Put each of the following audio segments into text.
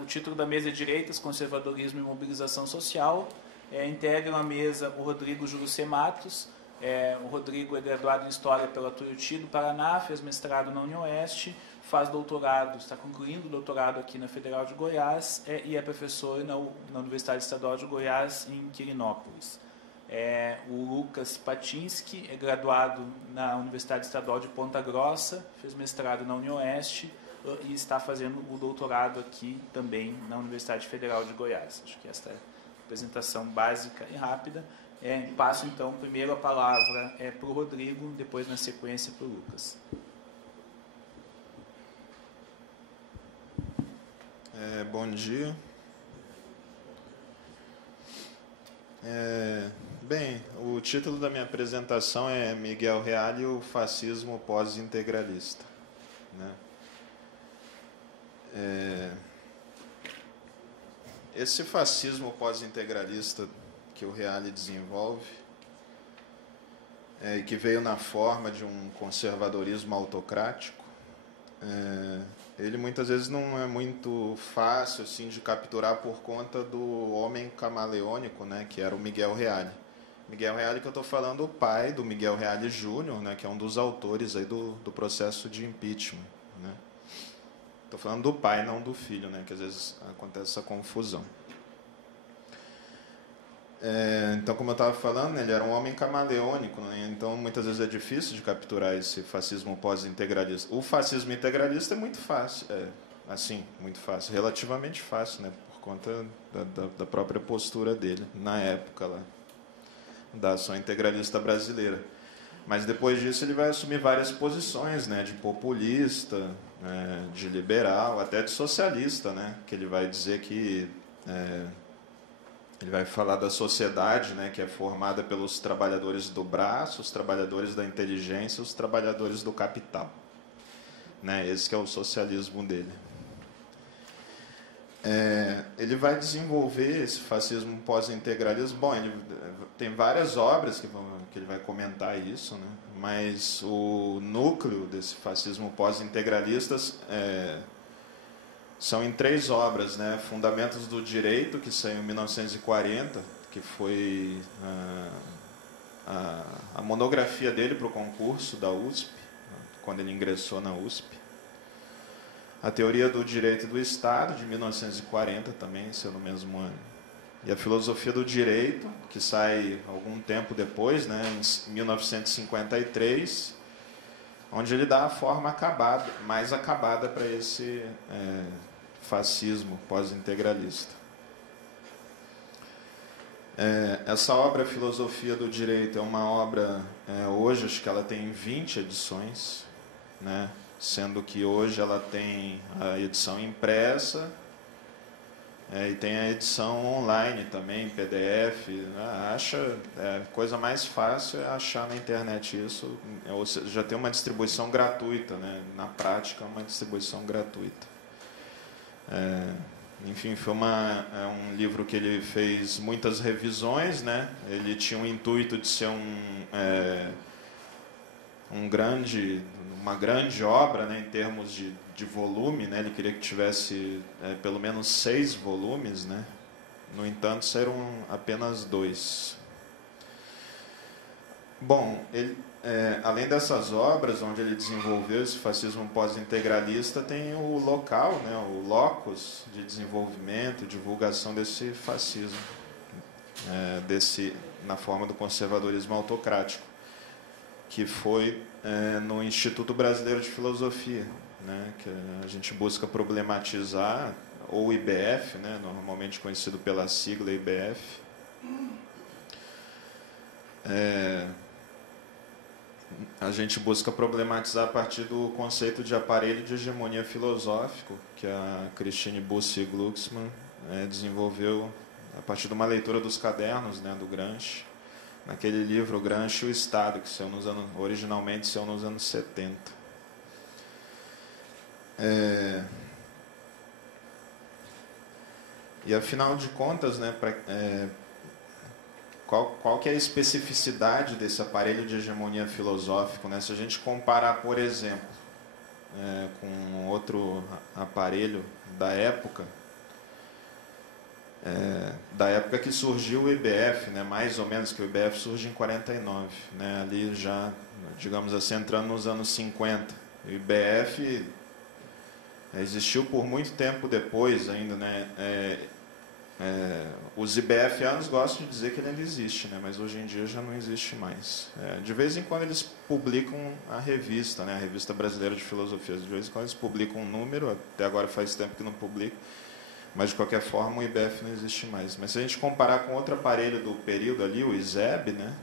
o título da mesa é Direitos, Conservadorismo e Mobilização Social. Integram a mesa o Rodrigo Jurucê Matos. O Rodrigo é graduado em História pela Tuiuti do Paraná, fez mestrado na Unioeste, faz doutorado, está concluindo o doutorado aqui na Federal de Goiás e é professor na Universidade Estadual de Goiás, em Quirinópolis. O Lucas Patinski é graduado na Universidade Estadual de Ponta Grossa, fez mestrado na Unioeste e está fazendo o doutorado aqui também na Universidade Federal de Goiás. Acho que esta é a apresentação básica e rápida. Passo, então, primeiro a palavra para o Rodrigo, depois, na sequência, para o Lucas. Bom dia. Bem, o título da minha apresentação é Miguel Reale e o fascismo pós-integralista, né? Esse fascismo pós-integralista que o Reale desenvolve, e que veio na forma de um conservadorismo autocrático, ele muitas vezes não é muito fácil assim, de capturar por conta do homem camaleônico, né, que era o Miguel Reale. Miguel Reale, que eu estou falando, o pai do Miguel Reale Júnior, né, que é um dos autores aí do processo de impeachment, né? Estou falando do pai, não do filho, né, que às vezes acontece essa confusão. Então, como eu estava falando, ele era um homem camaleônico, né? Então muitas vezes é difícil de capturar esse fascismo pós-integralista. O fascismo integralista é muito fácil, assim, muito fácil, relativamente fácil, né? Por conta da própria postura dele na época lá, da ação integralista brasileira. Mas depois disso ele vai assumir várias posições, né? De populista, de liberal, até de socialista, né? Que ele vai dizer que ele vai falar da sociedade, né, que é formada pelos trabalhadores do braço, os trabalhadores da inteligência, os trabalhadores do capital, né? Esse que é o socialismo dele. Ele vai desenvolver esse fascismo pós-integralismo. Bom, ele tem várias obras que ele vai comentar isso, né? Mas o núcleo desse fascismo pós-integralista são em 3 obras, né? Fundamentos do Direito, que saiu em 1940, que foi a monografia dele para o concurso da USP, quando ele ingressou na USP. A Teoria do Direito do Estado, de 1940, também, saiu no mesmo ano. E a Filosofia do Direito, que sai algum tempo depois, né? Em 1953, onde ele dá a forma mais acabada para esse fascismo pós-integralista. Essa obra, Filosofia do Direito, é uma obra, hoje acho que ela tem 20 edições, né? Sendo que hoje ela tem a edição impressa e tem a edição online também, em PDF. Né? A coisa mais fácil é achar na internet isso, ou seja, já tem uma distribuição gratuita, né? Na prática, uma distribuição gratuita. Enfim, foi um livro que ele fez muitas revisões, né? Ele tinha o intuito de ser uma grande obra, né, em termos de volume, né? Ele queria que tivesse pelo menos 6 volumes, né? No entanto, saíram apenas 2. Bom, além dessas obras onde ele desenvolveu esse fascismo pós-integralista, tem o local, né, o locus de desenvolvimento, divulgação desse fascismo, na forma do conservadorismo autocrático, que foi no Instituto Brasileiro de Filosofia, né, que a gente busca problematizar, ou IBF, né, normalmente conhecido pela sigla IBF. A gente busca problematizar a partir do conceito de aparelho de hegemonia filosófico que a Christine Busse Glucksmann desenvolveu a partir de uma leitura dos cadernos, né, do Gramsci, naquele livro Gramsci e o Estado, que originalmente saiu nos anos 70. E afinal de contas, né, qual que é a especificidade desse aparelho de hegemonia filosófico, né? Se a gente comparar, por exemplo, com outro aparelho época que surgiu o IBF, né, mais ou menos, que o IBF surge em 49, né, ali já, digamos assim, entrando nos anos 50. O IBF existiu por muito tempo depois ainda, né, os IBFanos gostam de dizer que ele ainda existe, né, mas hoje em dia já não existe mais. De vez em quando eles publicam a revista, né, a Revista Brasileira de Filosofia, de vez em quando eles publicam um número, até agora faz tempo que não publicam, mas de qualquer forma o IBF não existe mais. Mas se a gente comparar com outro aparelho do período ali, o ISEB, né,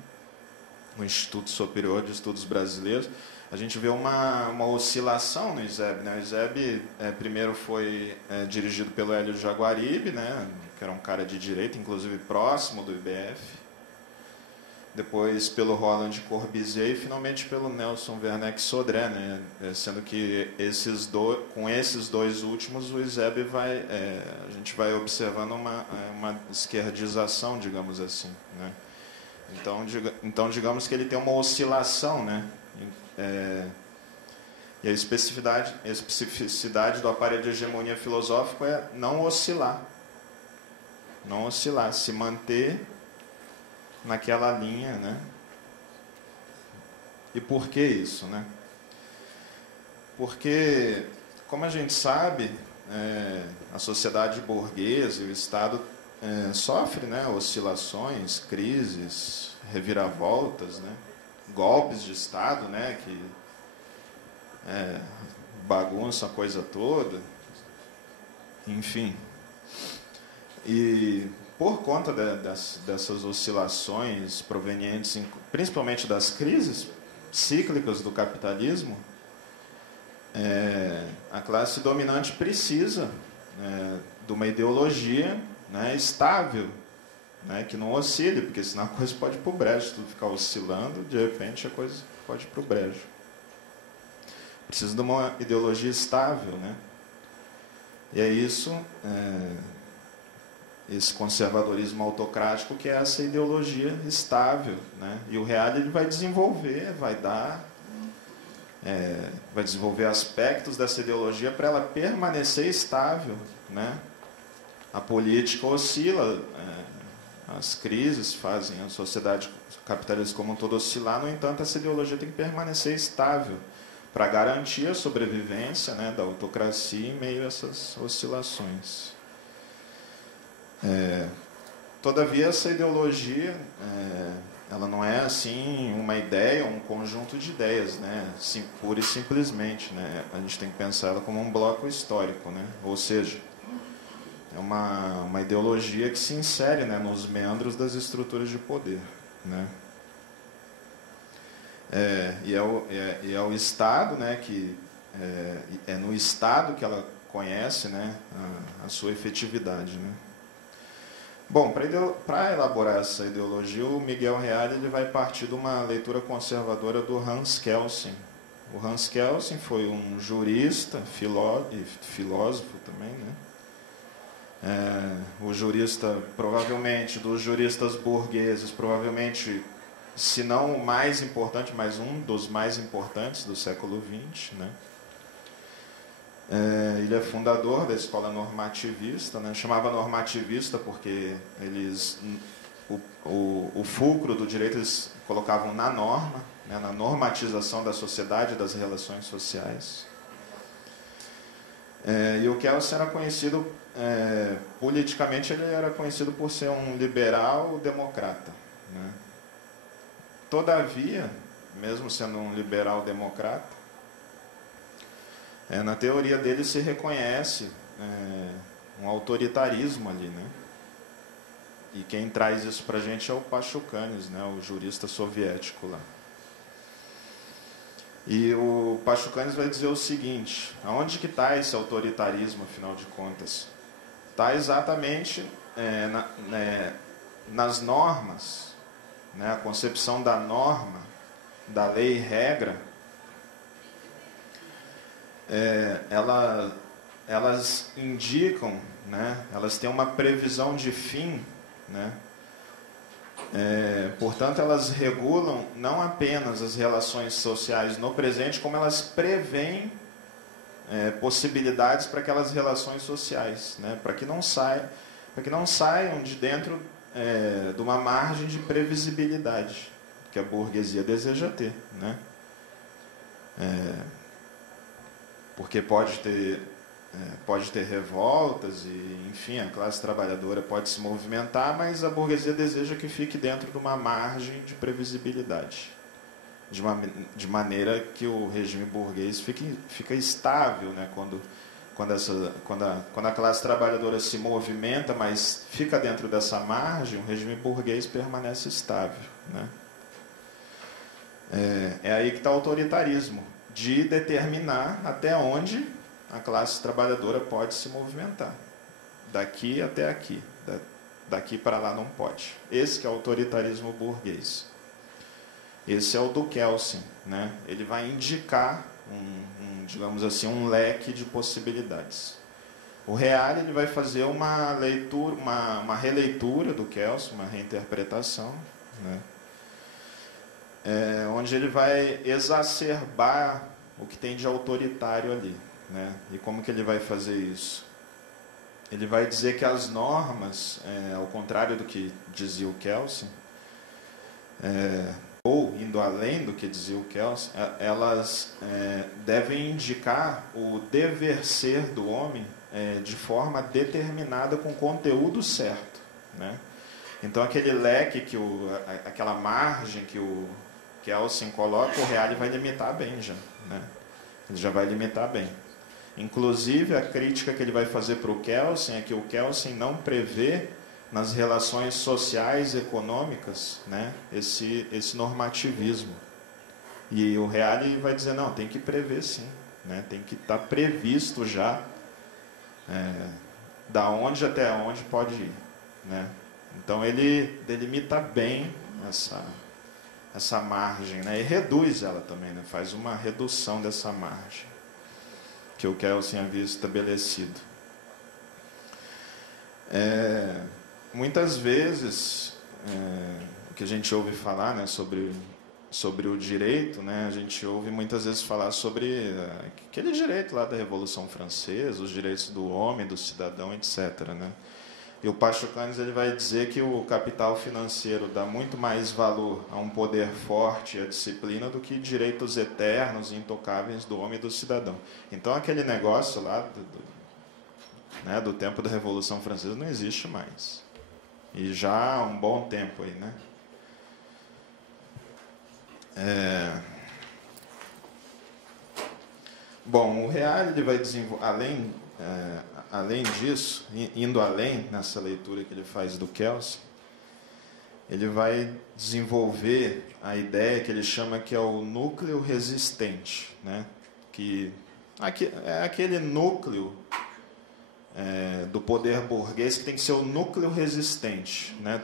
o Instituto Superior de Estudos Brasileiros, a gente vê uma oscilação no ISEB, né? O ISEB primeiro foi dirigido pelo Hélio Jaguaribe, né, que era um cara de direita, inclusive próximo do IBF. Depois pelo Roland Corbusier e finalmente pelo Nelson Werneck Sodré, né? Sendo que com esses dois últimos o ISEB a gente vai observando uma esquerdização, digamos assim, né? Então digamos que ele tem uma oscilação, né? E a especificidade do aparelho de hegemonia filosófica é não oscilar, se manter naquela linha, né? E por que isso, né? Porque, como a gente sabe, a sociedade burguesa e o Estado sofre, né, oscilações, crises, reviravoltas, né? Golpes de Estado, né, que bagunçam a coisa toda, enfim. E por conta dessas oscilações provenientes, principalmente das crises cíclicas do capitalismo, a classe dominante precisa de uma ideologia, né, estável, né, que não oscile, porque senão a coisa pode ir para o brejo. Se tudo ficar oscilando, de repente a coisa pode ir para o brejo. Precisa de uma ideologia estável, né? E é isso, esse conservadorismo autocrático, que é essa ideologia estável, né? E o Reale ele vai desenvolver, vai desenvolver aspectos dessa ideologia para ela permanecer estável, né? A política oscila, as crises fazem a sociedade capitalista como um todo oscilar, no entanto, essa ideologia tem que permanecer estável para garantir a sobrevivência, né, da autocracia em meio a essas oscilações. Todavia, essa ideologia, ela não é assim uma ideia, um conjunto de ideias, né, pura e simplesmente, né, a gente tem que pensar ela como um bloco histórico, né, ou seja, é uma ideologia que se insere, né, nos meandros das estruturas de poder, né. E é o Estado, né, que é no Estado que ela conhece, né, a sua efetividade, né. Bom, para elaborar essa ideologia, o Miguel Reale ele vai partir de uma leitura conservadora do Hans Kelsen. O Hans Kelsen foi um jurista, filósofo também, né. O jurista, provavelmente, dos juristas burgueses, provavelmente, se não o mais importante, mas um dos mais importantes do século XX, né? Ele é fundador da escola normativista, né? Chamava normativista porque o fulcro do direito eles colocavam na norma, né? Na normatização da sociedade e das relações sociais. E o Kelsen era conhecido, politicamente, ele era conhecido por ser um liberal democrata, né? Todavia, mesmo sendo um liberal democrata, na teoria dele se reconhece um autoritarismo ali, né? E quem traz isso para a gente é o Pachucanes, né? O jurista soviético lá. E o Pachucanes vai dizer o seguinte: aonde que está esse autoritarismo, afinal de contas? Está exatamente nas normas, né? A concepção da norma, da lei e regra, elas indicam, né? Elas têm uma previsão de fim, né? Portanto, elas regulam não apenas as relações sociais no presente, como elas preveem possibilidades para aquelas relações sociais, né? Para que não saiam de dentro de uma margem de previsibilidade que a burguesia deseja ter, né? Porque pode ter revoltas e, enfim, a classe trabalhadora pode se movimentar, mas a burguesia deseja que fique dentro de uma margem de previsibilidade, de maneira que o regime burguês fica estável, né? Quando a classe trabalhadora se movimenta, mas fica dentro dessa margem, o regime burguês permanece estável, né? É aí que está o autoritarismo, de determinar até onde a classe trabalhadora pode se movimentar. Daqui até aqui. Daqui para lá não pode. Esse que é o autoritarismo burguês. Esse é o do Kelsen, né? Ele vai indicar digamos assim, um leque de possibilidades. O Reale ele vai fazer uma leitura, uma releitura do Kelsen, uma reinterpretação, né? Onde ele vai exacerbar o que tem de autoritário ali, né? E como que ele vai fazer isso? Ele vai dizer que as normas, ao contrário do que dizia o Kelsen, ou indo além do que dizia o Kelsen, elas devem indicar o dever ser do homem de forma determinada, com conteúdo certo, né? Então aquele leque, aquela margem que o Kelsen coloca, o Reale vai limitar bem já, né? Ele já vai limitar bem. Inclusive, a crítica que ele vai fazer para o Kelsen é que o Kelsen não prevê nas relações sociais e econômicas, né, esse normativismo. E o Reale vai dizer, não, tem que prever sim, né, tem que estar previsto já da onde até onde pode ir, né? Então ele delimita bem essa margem, né, e reduz ela também, né, faz uma redução dessa margem que o Kelsen havia estabelecido. Muitas vezes, o que a gente ouve falar, né, sobre o direito, né, a gente ouve muitas vezes falar sobre aquele direito lá da Revolução Francesa, os direitos do homem, do cidadão, etc., né? E o Pachucanes ele vai dizer que o capital financeiro dá muito mais valor a um poder forte e a disciplina do que direitos eternos e intocáveis do homem e do cidadão. Então aquele negócio lá do tempo da Revolução Francesa não existe mais. E já há um bom tempo aí, né? Bom, o Reale ele vai desenvolver, além disso, indo além nessa leitura que ele faz do Kelsen, ele vai desenvolver a ideia que ele chama que é o núcleo resistente, né? Que é aquele núcleo do poder burguês que tem que ser o núcleo resistente, né?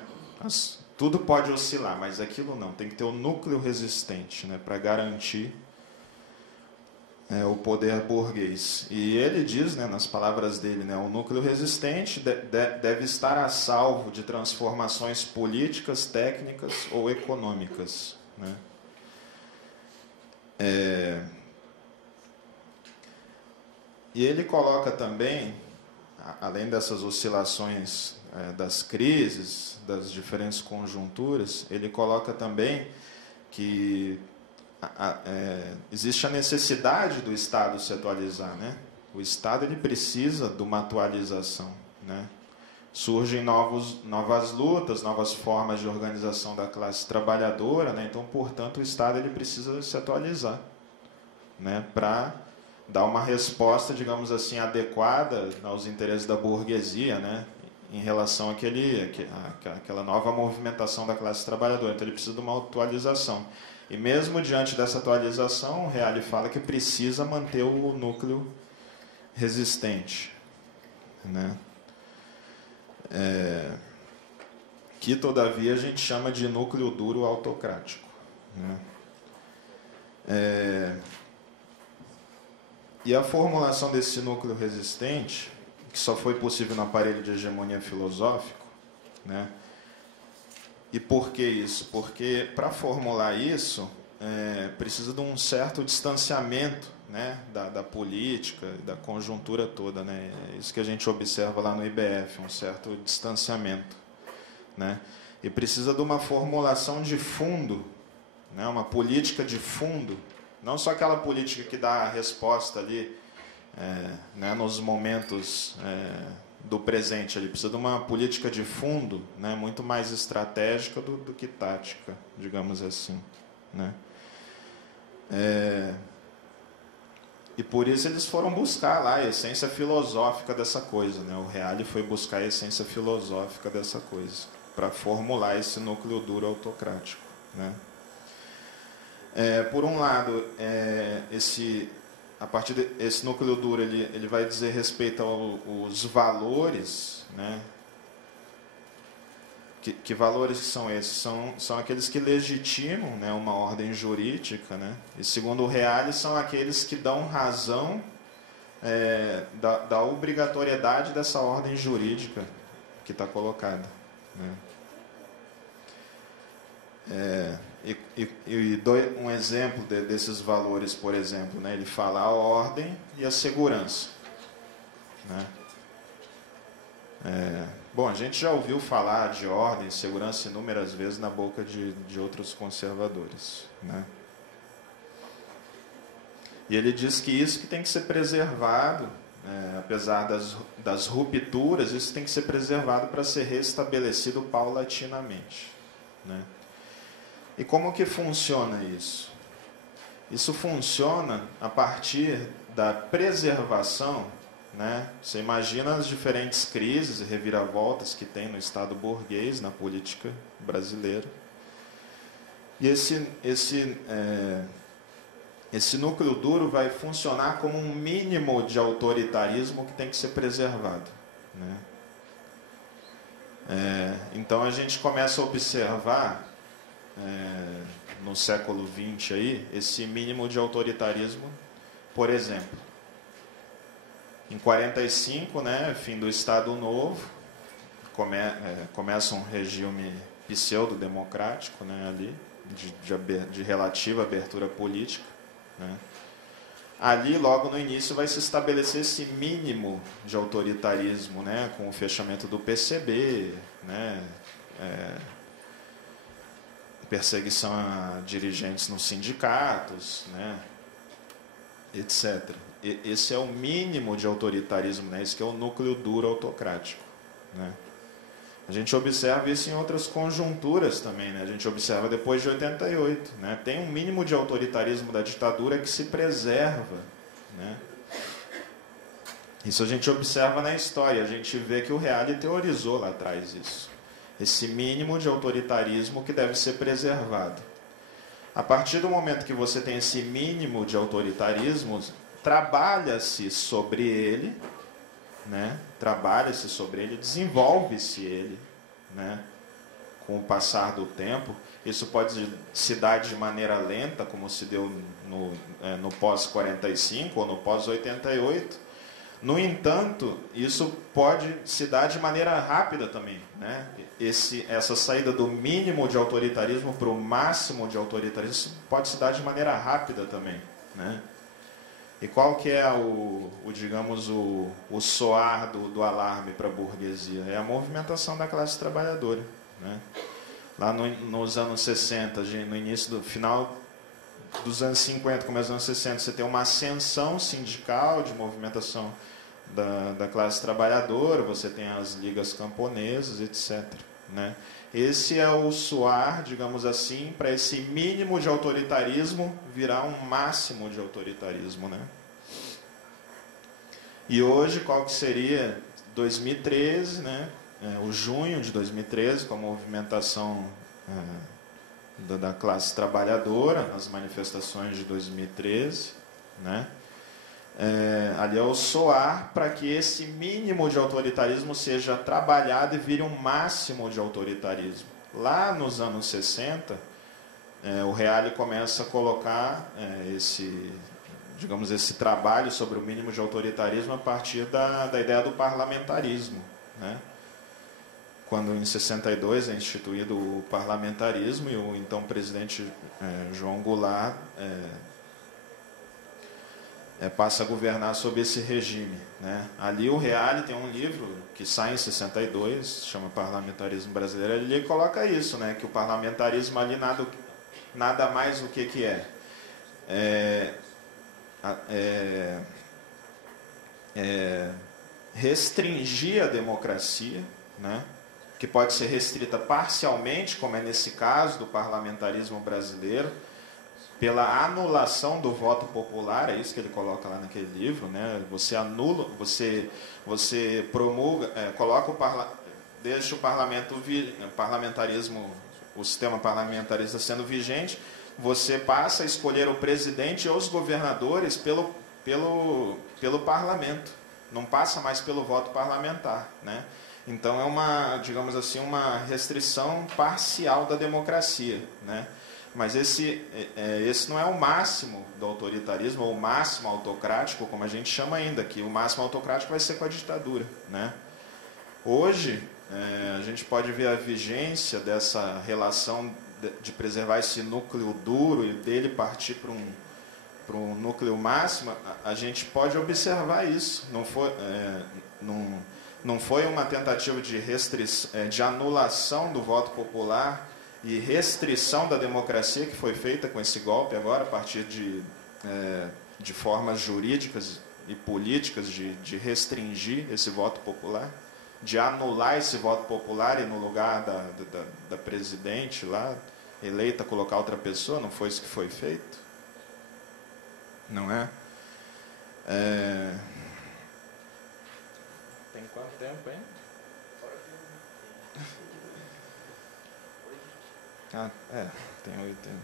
Tudo pode oscilar, mas aquilo não, tem que ter o núcleo resistente, né, para garantir o poder burguês. E ele diz, né, nas palavras dele, né, o núcleo resistente deve estar a salvo de transformações políticas, técnicas ou econômicas, né? E ele coloca também, além dessas oscilações das crises, das diferentes conjunturas, ele coloca também que existe a necessidade do Estado se atualizar, né? O Estado ele precisa de uma atualização, né? Surgem novas lutas, novas formas de organização da classe trabalhadora, né? Então, portanto, o Estado ele precisa se atualizar, né? Para dar uma resposta, digamos assim, adequada aos interesses da burguesia, né? Em relação àquela nova movimentação da classe trabalhadora. Então, ele precisa de uma atualização. E mesmo diante dessa atualização, o Reale fala que precisa manter o núcleo resistente, né? Que, todavia, a gente chama de núcleo duro autocrático, né? E a formulação desse núcleo resistente, que só foi possível no aparelho de hegemonia filosófico, né? E por que isso? Porque, para formular isso, precisa de um certo distanciamento, né, da política, da conjuntura toda, né? É isso que a gente observa lá no IBF, um certo distanciamento, né? E precisa de uma formulação de fundo, né, uma política de fundo, não só aquela política que dá a resposta ali, né, nos momentos do presente. Ali precisa de uma política de fundo, né, muito mais estratégica do que tática, digamos assim, né? E por isso eles foram buscar lá a essência filosófica dessa coisa, né? O Reale foi buscar a essência filosófica dessa coisa para formular esse núcleo duro autocrático, né? Por um lado, a partir desse núcleo duro ele vai dizer respeito aos valores, né? Que valores são esses? São aqueles que legitimam, né, uma ordem jurídica, né? E segundo o Reale, são aqueles que dão razão da obrigatoriedade dessa ordem jurídica que está colocada, né? E dou um exemplo desses valores, por exemplo, né? Ele fala a ordem e a segurança, né? Bom, a gente já ouviu falar de ordem e segurança inúmeras vezes na boca de outros conservadores, né? E ele diz que isso que tem que ser preservado, apesar das rupturas, isso tem que ser preservado para ser restabelecido paulatinamente, né? E como que funciona isso? Isso funciona a partir da preservação, né? Você imagina as diferentes crises e reviravoltas que tem no Estado burguês, na política brasileira. E esse núcleo duro vai funcionar como um mínimo de autoritarismo que tem que ser preservado, né? Então a gente começa a observar, no século XX, aí, esse mínimo de autoritarismo, por exemplo. Em 45, né, fim do Estado Novo, começa um regime pseudo-democrático, né, ali, de relativa abertura política, né. Ali, logo no início, vai se estabelecer esse mínimo de autoritarismo, né, com o fechamento do PCB, né, perseguição a dirigentes nos sindicatos, né, etc. Esse é o mínimo de autoritarismo, né? Esse que é o núcleo duro autocrático, né? A gente observa isso em outras conjunturas também, né? A gente observa depois de 88, né? Tem um mínimo de autoritarismo da ditadura que se preserva, né? Isso a gente observa na história, a gente vê que o Reale teorizou lá atrás isso. Esse mínimo de autoritarismo que deve ser preservado. A partir do momento que você tem esse mínimo de autoritarismo, trabalha-se sobre ele, né? Trabalha-se sobre ele, desenvolve-se ele, né? Com o passar do tempo. Isso pode se dar de maneira lenta, como se deu no pós-45 ou no pós-88. No entanto, isso pode se dar de maneira rápida também, né? Essa saída do mínimo de autoritarismo para o máximo de autoritarismo pode se dar de maneira rápida também, né? E qual que é digamos, o soar do alarme para a burguesia? É a movimentação da classe trabalhadora, né? Lá nos anos 60, no início final dos anos 50, começo dos anos 60, você tem uma ascensão sindical de movimentação da classe trabalhadora, você tem as ligas camponesas, etc., né? Esse é o soar, digamos assim, para esse mínimo de autoritarismo virar um máximo de autoritarismo, né? E hoje, qual que seria 2013, né? O junho de 2013, com a movimentação da classe trabalhadora, nas manifestações de 2013, né? Ali é o soar para que esse mínimo de autoritarismo seja trabalhado e vire um máximo de autoritarismo. Lá nos anos 60, o Reale começa a colocar esse trabalho sobre o mínimo de autoritarismo a partir da ideia do parlamentarismo, né? quando em 62 é instituído o parlamentarismo e o então presidente João Goulart passa a governar sob esse regime, né? Ali o Reale tem um livro que sai em 62, chama Parlamentarismo Brasileiro, ele coloca isso, né? Que o parlamentarismo ali nada mais o que restringir a democracia, né? Que pode ser restrita parcialmente, como é nesse caso do parlamentarismo brasileiro, pela anulação do voto popular, é isso que ele coloca lá naquele livro, né? Você anula, você promulga, deixa o parlamentarismo, o sistema parlamentarista sendo vigente, você passa a escolher o presidente e os governadores pelo parlamento, não passa mais pelo voto parlamentar, né? Então é uma, digamos assim, uma restrição parcial da democracia, né? Mas esse não é o máximo do autoritarismo, ou o máximo autocrático, como a gente chama ainda, que o máximo autocrático vai ser com a ditadura, né? Hoje, a gente pode ver a vigência dessa relação de preservar esse núcleo duro e dele partir para um núcleo máximo. A gente pode observar isso. Não foi uma tentativa de anulação do voto popular e restrição da democracia que foi feita com esse golpe agora, a partir de formas jurídicas e políticas de restringir esse voto popular, de anular esse voto popular e no lugar da presidente lá, eleita, colocar outra pessoa. Não foi isso que foi feito? Não é? Tem quanto tempo, hein? Tem 8 anos.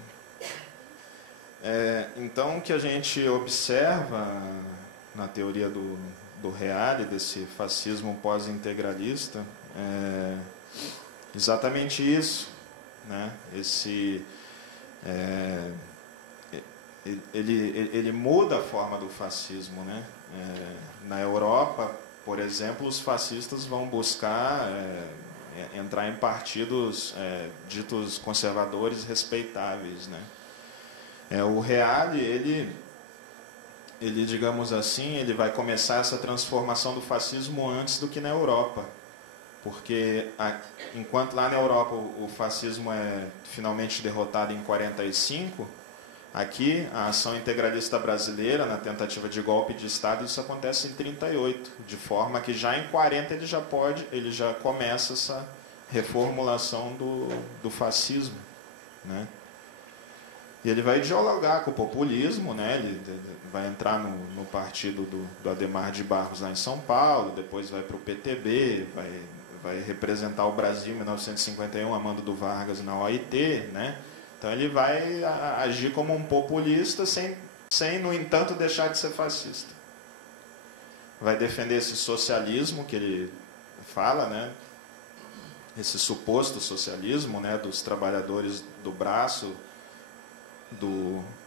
Então, o que a gente observa na teoria do Reale, desse fascismo pós-integralista, é exatamente isso, né? Ele muda a forma do fascismo, né? Na Europa, por exemplo, os fascistas vão buscar entrar em partidos ditos conservadores respeitáveis, né? O Reale, ele, digamos assim, ele vai começar essa transformação do fascismo antes do que na Europa, porque enquanto lá na Europa o fascismo é finalmente derrotado em 45, aqui a ação integralista brasileira, na tentativa de golpe de Estado, isso acontece em 38, de forma que já em 40 ele já começa essa reformulação do fascismo, né? E ele vai dialogar com o populismo, né? Ele vai entrar no partido do Adhemar de Barros lá em São Paulo, depois vai para o PTB, vai representar o Brasil em 1951, a mando do Vargas na OIT, né? Então ele vai agir como um populista sem, no entanto, deixar de ser fascista. Vai defender esse socialismo que ele fala, né? Esse suposto socialismo, né? Dos trabalhadores do braço,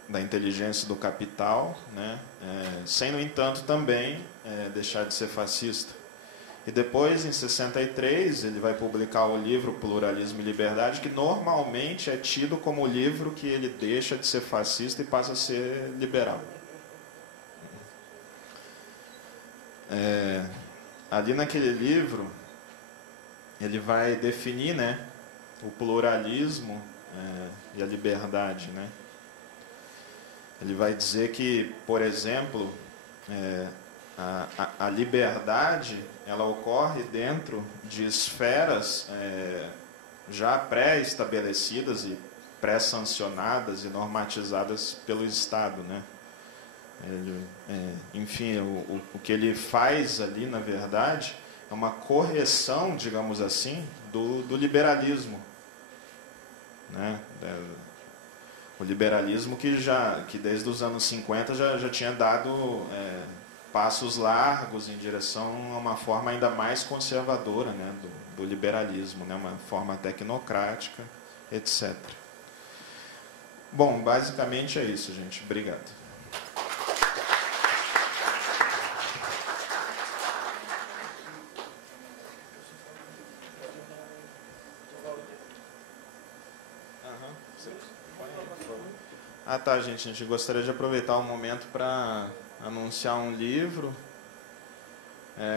da inteligência do capital, né? Sem, no entanto, também deixar de ser fascista. E depois, em 63, ele vai publicar o livro Pluralismo e Liberdade, que normalmente é tido como o livro que ele deixa de ser fascista e passa a ser liberal. Ali naquele livro, ele vai definir, né, o pluralismo e a liberdade, né? Ele vai dizer que, por exemplo, a liberdade, ela ocorre dentro de esferas já pré-estabelecidas e pré-sancionadas e normatizadas pelo Estado, né? Enfim, o que ele faz ali, na verdade, é uma correção, digamos assim, do liberalismo, né? O liberalismo que desde os anos 50 já tinha dado passos largos em direção a uma forma ainda mais conservadora, né, do liberalismo, né, uma forma tecnocrática, etc. Bom, basicamente é isso, gente. Obrigado. Ah, tá, gente. A gente gostaria de aproveitar o momento para anunciar um livro.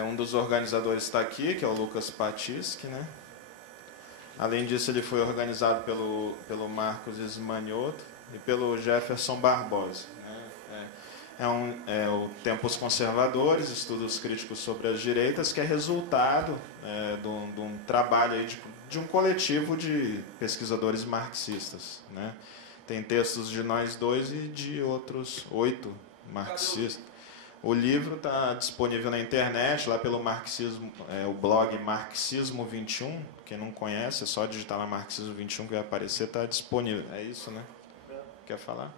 Um dos organizadores está aqui, que é o Lucas Patischi, né? Além disso, ele foi organizado pelo Marcos Ismanioto e pelo Jefferson Barbosa, né? O Tempos Conservadores, Estudos Críticos sobre as Direitas, que é resultado de um trabalho aí de um coletivo de pesquisadores marxistas, né? Tem textos de nós dois e de outros 8 marxistas. O livro está disponível na internet, lá pelo Marxismo, o blog Marxismo 21. Quem não conhece, é só digitar lá Marxismo 21 que vai aparecer, está disponível. É isso, né? Quer falar?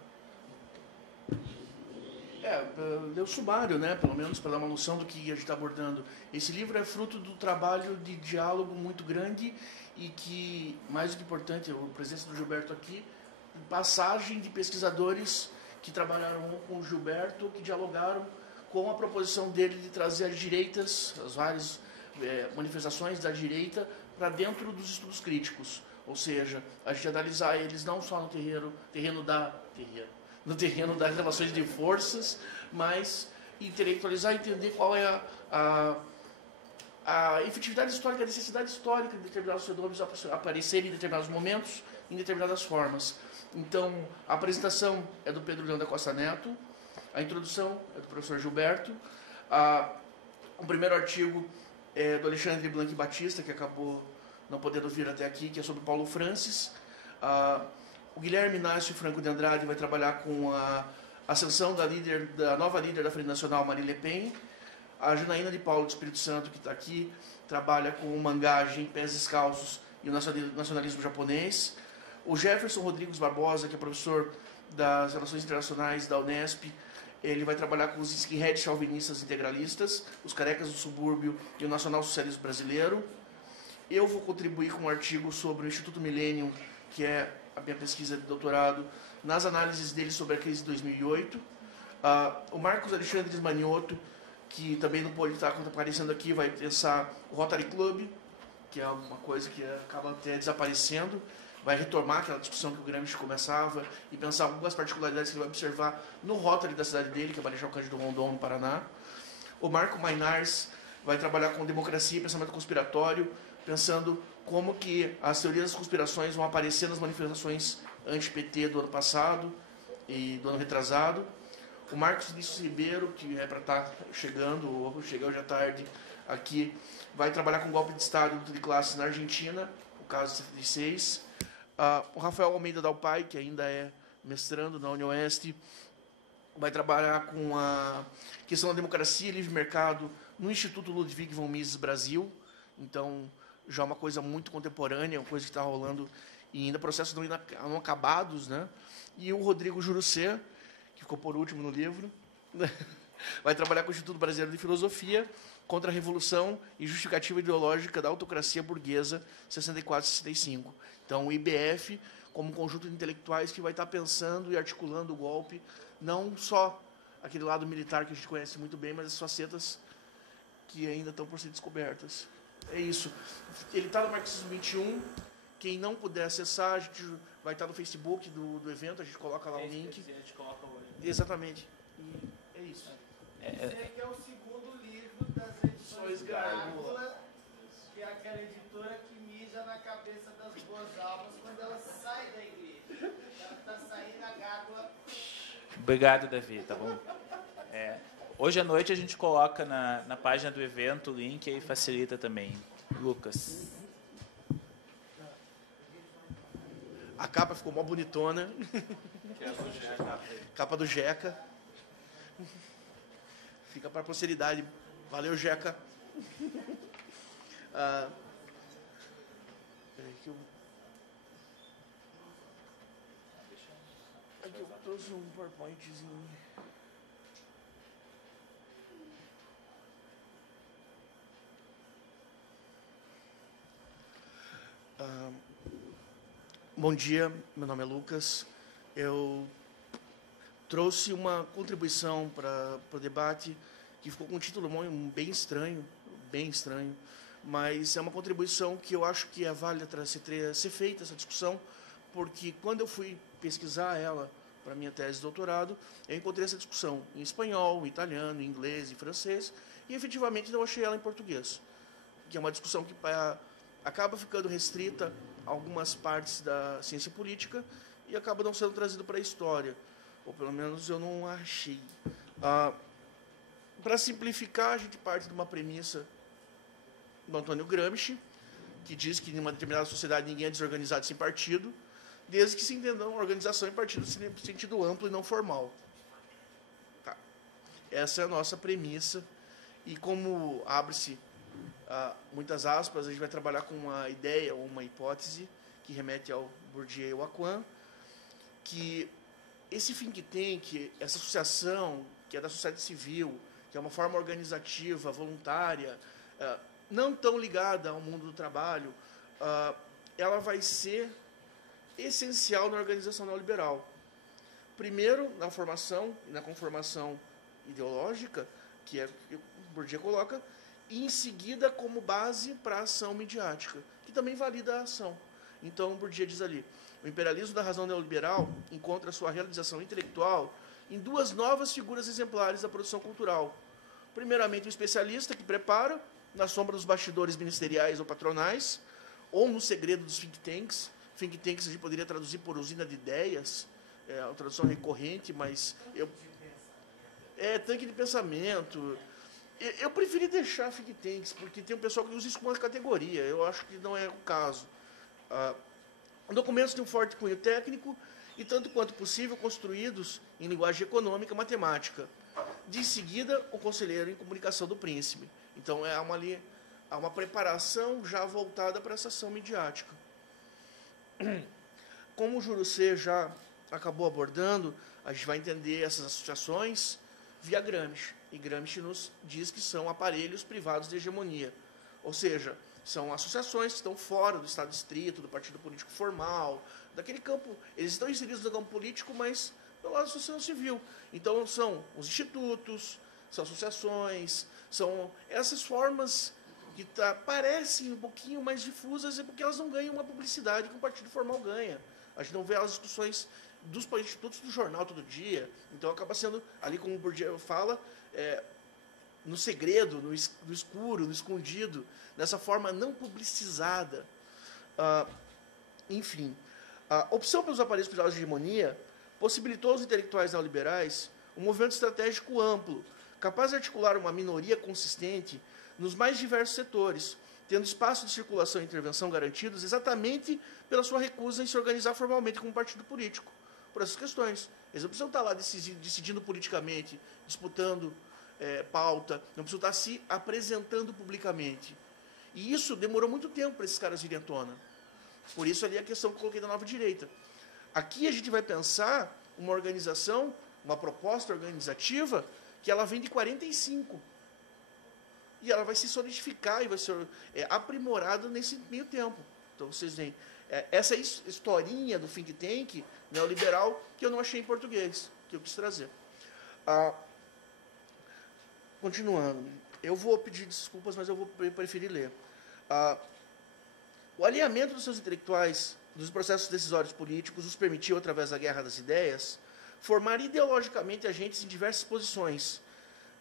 Deu sumário, né? Pelo menos para dar uma noção do que a gente está abordando. Esse livro é fruto do trabalho de diálogo muito grande e que, mais do que importante, a presença do Gilberto aqui, passagem de pesquisadores que trabalharam com o Gilberto, que dialogaram com a proposição dele de trazer as direitas, as várias manifestações da direita, para dentro dos estudos críticos. Ou seja, a gente analisar eles não só no terreno das relações de forças, mas intelectualizar e entender qual é a efetividade histórica, a necessidade histórica de determinados fenômenos aparecerem em determinados momentos, em determinadas formas. Então, a apresentação é do Pedro Leão da Costa Neto, a introdução é do professor Gilberto, o primeiro artigo é do Alexandre Blanc Batista, que acabou não podendo vir até aqui, que é sobre Paulo Francis. O Guilherme Inácio Franco de Andrade vai trabalhar com a ascensão da nova líder da Frente Nacional, Marine Le Pen. A Janaína de Paulo do Espírito Santo, que está aqui, trabalha com o mangá em pés descalços e o nacionalismo japonês. O Jefferson Rodrigues Barbosa, que é professor das Relações Internacionais da Unesp, ele vai trabalhar com os skinheads chauvinistas integralistas, os carecas do subúrbio e o nacional-socialismo brasileiro. Eu vou contribuir com um artigo sobre o Instituto Millennium, que é a minha pesquisa de doutorado, nas análises dele sobre a crise de 2008. O Marcos Alexandre Ismanioto, que também não pode estar aparecendo aqui, vai pensar o Rotary Club, que é uma coisa que acaba até desaparecendo, vai retomar aquela discussão que o Gramsci começava e pensar algumas particularidades que ele vai observar no Rotary da cidade dele, que é Marechal Cândido Rondon, no Paraná. O Marco Mainars vai trabalhar com democracia e pensamento conspiratório, pensando como que as teorias das conspirações vão aparecer nas manifestações anti-PT do ano passado e do ano retrasado. O Marcos Vinícius Ribeiro, que é para estar chegando, ou chegou hoje à tarde aqui, vai trabalhar com golpe de Estado e luta de classes na Argentina, o caso 76. O Rafael Almeida Dalpai, que ainda é mestrando na UniOeste, vai trabalhar com a questão da democracia e livre mercado no Instituto Ludwig von Mises Brasil. Então, já é uma coisa muito contemporânea, uma coisa que está rolando e ainda processos não acabados, né? E o Rodrigo Jurucê, que ficou por último no livro, vai trabalhar com o Instituto Brasileiro de Filosofia contra a Revolução e Justificativa Ideológica da Autocracia Burguesa, 64-65. Então, o IBF, como um conjunto de intelectuais que vai estar pensando e articulando o golpe, não só aquele lado militar que a gente conhece muito bem, mas as facetas que ainda estão por ser descobertas. É isso. Ele está no Marxismo 21. Quem não puder acessar, a gente vai estar no Facebook do evento, a gente coloca lá o link. A gente coloca hoje. Exatamente. E é isso. Esse aqui é o segundo livro das edições Gárgula, que é aquela editora que mija na cabeça das boas almas quando ela sai da igreja. Ela está saindo a gárgula. Obrigado, Davi, tá bom? Hoje à noite a gente coloca na página do evento o link e facilita também. Lucas. A capa ficou mó bonitona. Capa do Jeca. Fica para a posteridade. Valeu, Jeca. Peraí que eu... Aqui eu trouxe um PowerPointzinho. Bom dia, meu nome é Lucas. Eu trouxe uma contribuição para o debate que ficou com um título bem estranho, mas é uma contribuição que eu acho que é válida ser feita essa discussão, porque quando eu fui pesquisar ela para minha tese de doutorado, eu encontrei essa discussão em espanhol, em italiano, em inglês, em francês, e efetivamente não achei ela em português, que é uma discussão que acaba ficando restrita a algumas partes da ciência política e acaba não sendo trazido para a história, ou pelo menos eu não achei. Para simplificar, a gente parte de uma premissa do Antônio Gramsci, que diz que em uma determinada sociedade ninguém é desorganizado sem partido, desde que se entenda uma organização em partido no sentido amplo e não formal. Tá. Essa é a nossa premissa, e como abre-se muitas aspas, a gente vai trabalhar com uma ideia ou uma hipótese que remete ao Bourdieu e ao Lacan, que esse think tank, essa associação, que é da sociedade civil, que é uma forma organizativa, voluntária, não tão ligada ao mundo do trabalho, ela vai ser essencial na organização neoliberal. Primeiro, na formação e na conformação ideológica, que é que o Bourdieu coloca, e em seguida como base para a ação midiática, que também valida a ação. Então, Bourdieu diz ali, o imperialismo da razão neoliberal encontra sua realização intelectual em duas novas figuras exemplares da produção cultural. Primeiramente, o especialista que prepara, na sombra dos bastidores ministeriais ou patronais, ou no segredo dos think tanks. Think tanks a gente poderia traduzir por usina de ideias, é uma tradução recorrente, mas tanque de pensamento. Eu preferi deixar think tanks, porque tem um pessoal que usa isso como uma categoria. Eu acho que não é o caso. Documentos têm um forte cunho técnico e, tanto quanto possível, construídos em linguagem econômica e matemática. De seguida, o conselheiro em comunicação do príncipe. Então, há uma preparação já voltada para essa ação midiática. Como o Jurucê já acabou abordando, a gente vai entender essas associações via Gramsci. E Gramsci nos diz que são aparelhos privados de hegemonia. Ou seja, são associações que estão fora do Estado estrito, do partido político formal, daquele campo. Eles estão inseridos no campo político, mas pelo lado da sociedade civil. Então, são os institutos, são associações, são essas formas que parecem um pouquinho mais difusas, é porque elas não ganham uma publicidade que o partido formal ganha. A gente não vê as discussões dos institutos do jornal todo dia. Então, acaba sendo, ali como o Bourdieu fala, no segredo, no escuro, no escondido, dessa forma não publicizada. Enfim, a opção pelos aparelhos privados de hegemonia possibilitou aos intelectuais neoliberais um movimento estratégico amplo, capaz de articular uma minoria consistente nos mais diversos setores, tendo espaço de circulação e intervenção garantidos exatamente pela sua recusa em se organizar formalmente como partido político, por essas questões. Eles não precisam estar lá decidindo politicamente, disputando pauta, não precisam estar se apresentando publicamente. E isso demorou muito tempo para esses caras virem à tona. Por isso ali a questão que eu coloquei da nova direita. Aqui a gente vai pensar uma organização, uma proposta organizativa, que ela vem de 45. E ela vai se solidificar e vai ser aprimorada nesse meio tempo. Então, vocês veem, essa historinha do think tank neoliberal que eu não achei em português, que eu quis trazer. Continuando, eu vou pedir desculpas, mas eu vou preferir ler. O alinhamento dos seus intelectuais dos processos decisórios políticos os permitiu, através da guerra das ideias, formar ideologicamente agentes em diversas posições,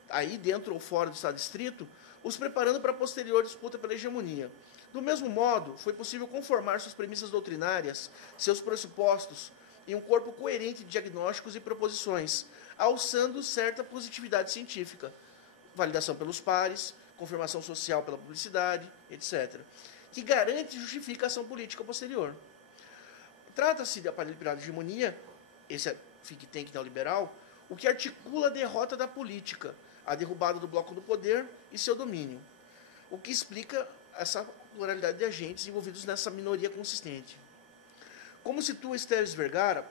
aí dentro ou fora do Estado estrito, os preparando para a posterior disputa pela hegemonia. Do mesmo modo, foi possível conformar suas premissas doutrinárias, seus pressupostos, em um corpo coerente de diagnósticos e proposições, alçando certa positividade científica, validação pelos pares, confirmação social pela publicidade, etc., que garante e justifica a ação política posterior. Trata-se de aparelho privado de hegemonia, esse é think tank neoliberal, o que articula a derrota da política, a derrubada do bloco do poder e seu domínio, o que explica essa pluralidade de agentes envolvidos nessa minoria consistente. Como situa Esteves Vergara,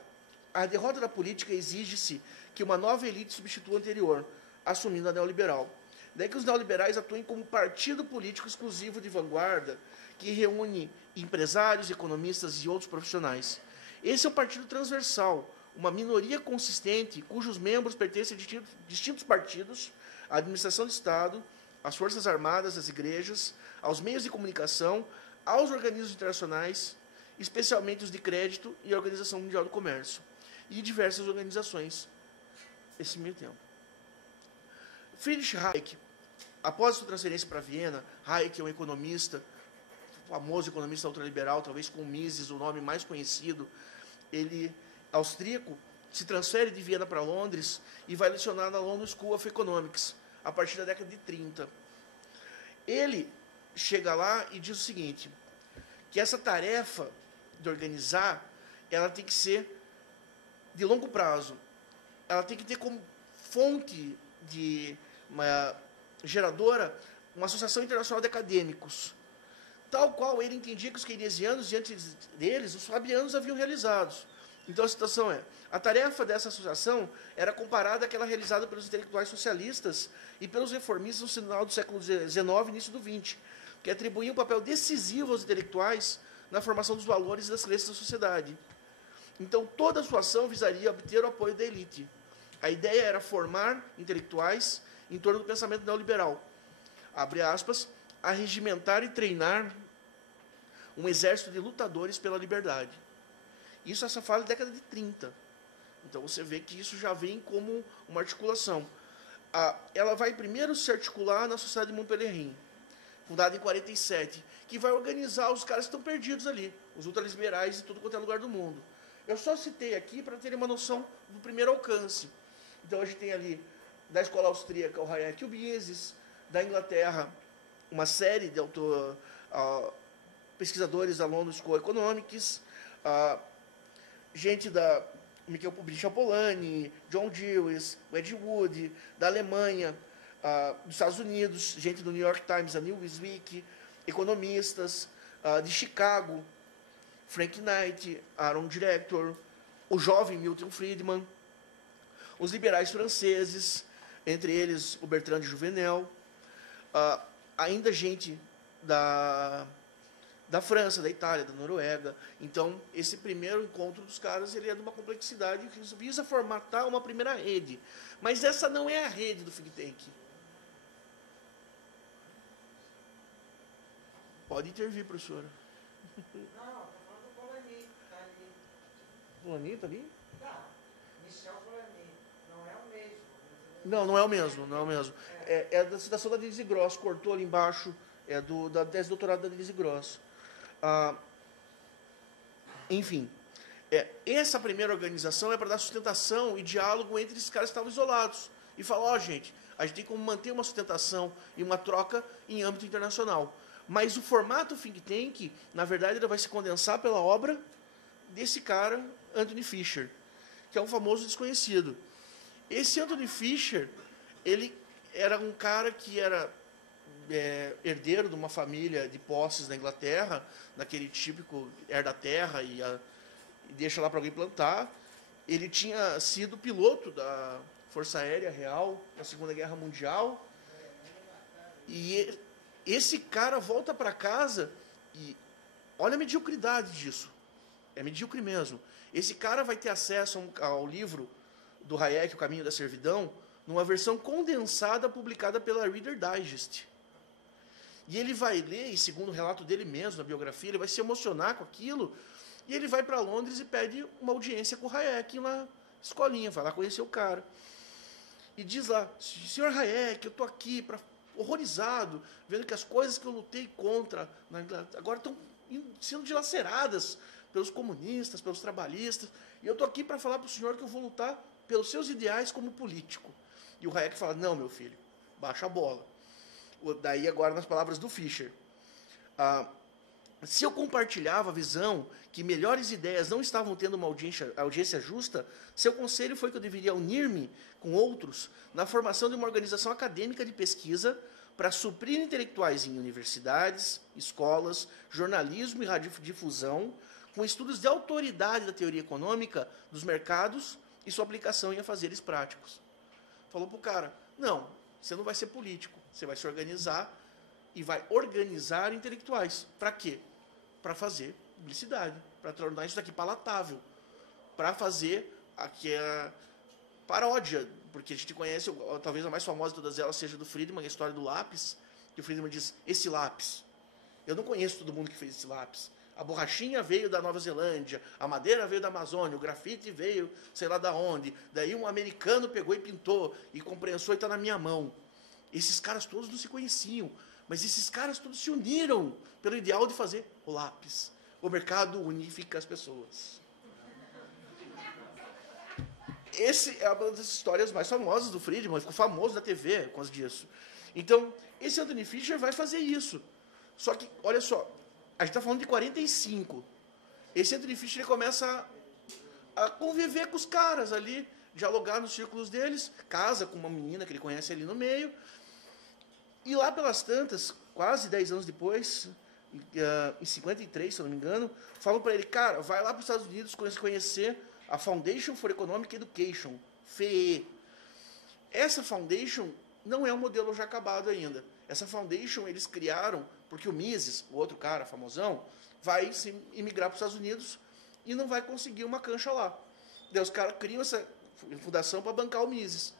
a derrota da política exige-se que uma nova elite substitua a anterior, assumindo a neoliberal. Daí que os neoliberais atuem como partido político exclusivo de vanguarda, que reúne empresários, economistas e outros profissionais. Esse é um partido transversal, uma minoria consistente, cujos membros pertencem a distintos partidos, à administração do Estado, às Forças Armadas, às igrejas, aos meios de comunicação, aos organismos internacionais, especialmente os de crédito e a Organização Mundial do Comércio. e diversas organizações nesse meio tempo. Friedrich Hayek, após sua transferência para Viena, Hayek é um economista, famoso economista ultraliberal, talvez com Mises, o nome mais conhecido. Ele, austríaco, se transfere de Viena para Londres e vai lecionar na London School of Economics, a partir da década de 30. Ele chega lá e diz o seguinte, que essa tarefa de organizar, ela tem que ser de longo prazo. Ela tem que ter como fonte de uma geradora uma associação internacional de acadêmicos, tal qual ele entendia que os keynesianos, diante deles, os fabianos haviam realizado. Então a situação é, a tarefa dessa associação era comparada àquela realizada pelos intelectuais socialistas e pelos reformistas no final do século XIX e início do XX, que atribuíam um papel decisivo aos intelectuais na formação dos valores e das crenças da sociedade. Então toda a sua ação visaria obter o apoio da elite. A ideia era formar intelectuais em torno do pensamento neoliberal, abre aspas, arregimentar e treinar um exército de lutadores pela liberdade. Isso essa fala da década de 30. Então você vê que isso já vem como uma articulação. Ela vai primeiro se articular na Sociedade de Montpellier, fundada em 47, que vai organizar os caras que estão perdidos ali, os ultraliberais de tudo quanto é lugar do mundo. Eu só citei aqui para terem uma noção do primeiro alcance. Então a gente tem ali, da escola austríaca, o Hayek e o Mises, da Inglaterra, uma série de pesquisadores da London School of Economics, gente da Michel Polanyi, John Dewey, Wedgwood, da Alemanha, dos Estados Unidos, gente do New York Times, da Newsweek, economistas, de Chicago, Frank Knight, Aaron Director, o jovem Milton Friedman, os liberais franceses, entre eles o Bertrand de Jouvenel, ainda gente da França, da Itália, da Noruega. Então, esse primeiro encontro dos caras, ele é de uma complexidade que visa formatar uma primeira rede. Mas essa não é a rede do think tank. Pode intervir, professora. Não, estou falando do Polanyi, que está ali. Polanyi está ali? Não, Michel Polanyi. Não é o mesmo. Não é o mesmo, não é o mesmo. É da citação da Denise Gross, cortou ali embaixo, da tese de doutorado da Denise Gross. Enfim, essa primeira organização é para dar sustentação e diálogo entre esses caras que estavam isolados. E falar, gente, a gente tem como manter uma sustentação e uma troca em âmbito internacional. Mas o formato think tank, na verdade, ele vai se condensar pela obra desse cara, Anthony Fisher, que é um famoso desconhecido. Esse Anthony Fisher, ele era um cara que era herdeiro de uma família de posses na Inglaterra, naquele típico herda a terra e deixa lá para alguém plantar. Ele tinha sido piloto da Força Aérea Real na Segunda Guerra Mundial. E esse cara volta para casa e olha a mediocridade disso. É medíocre mesmo. Esse cara vai ter acesso ao livro do Hayek, O Caminho da Servidão, numa versão condensada publicada pela Reader Digest. E ele vai ler, e segundo o relato dele mesmo, na biografia, ele vai se emocionar com aquilo, e ele vai para Londres e pede uma audiência com o Hayek na escolinha, vai lá conhecer o cara. E diz lá, senhor Hayek, eu estou aqui horrorizado, vendo que as coisas que eu lutei contra agora estão sendo dilaceradas pelos comunistas, pelos trabalhistas, e eu estou aqui para falar para o senhor que eu vou lutar pelos seus ideais como político. E o Hayek fala, não, meu filho, baixa a bola. Daí agora nas palavras do Fisher. Se eu compartilhava a visão que melhores ideias não estavam tendo uma audiência justa, seu conselho foi que eu deveria unir-me com outros na formação de uma organização acadêmica de pesquisa para suprir intelectuais em universidades, escolas, jornalismo e radiodifusão, com estudos de autoridade da teoria econômica, dos mercados e sua aplicação em afazeres práticos. Falou para o cara, não, você não vai ser político, você vai se organizar e vai organizar intelectuais. Para quê? Para fazer publicidade, para tornar isso daqui palatável, para fazer aqui a paródia, porque a gente conhece, talvez a mais famosa de todas elas seja do Friedman, a história do lápis, que o Friedman diz, esse lápis. Eu não conheço todo mundo que fez esse lápis. A borrachinha veio da Nova Zelândia, a madeira veio da Amazônia, o grafite veio sei lá da onde. Daí um americano pegou e pintou, e comprensou e está na minha mão. Esses caras todos não se conheciam, mas esses caras todos se uniram pelo ideal de fazer o lápis. O mercado unifica as pessoas. Esse é uma das histórias mais famosas do Friedman, ficou famoso na TV por causa disso. Então, esse Anthony Fisher vai fazer isso. Só que, olha só, a gente está falando de 45. Esse Anthony Fisher ele começa a conviver com os caras ali, dialogar nos círculos deles, casa com uma menina que ele conhece ali no meio. E lá pelas tantas, quase 10 anos depois, em 53, se eu não me engano, falam para ele, cara, vai lá para os Estados Unidos conhecer a Foundation for Economic Education, FEE. Essa Foundation não é um modelo já acabado ainda. Essa Foundation eles criaram porque o Mises, o outro cara famosão, vai se imigrar para os Estados Unidos e não vai conseguir uma cancha lá. Daí os caras criam essa fundação para bancar o Mises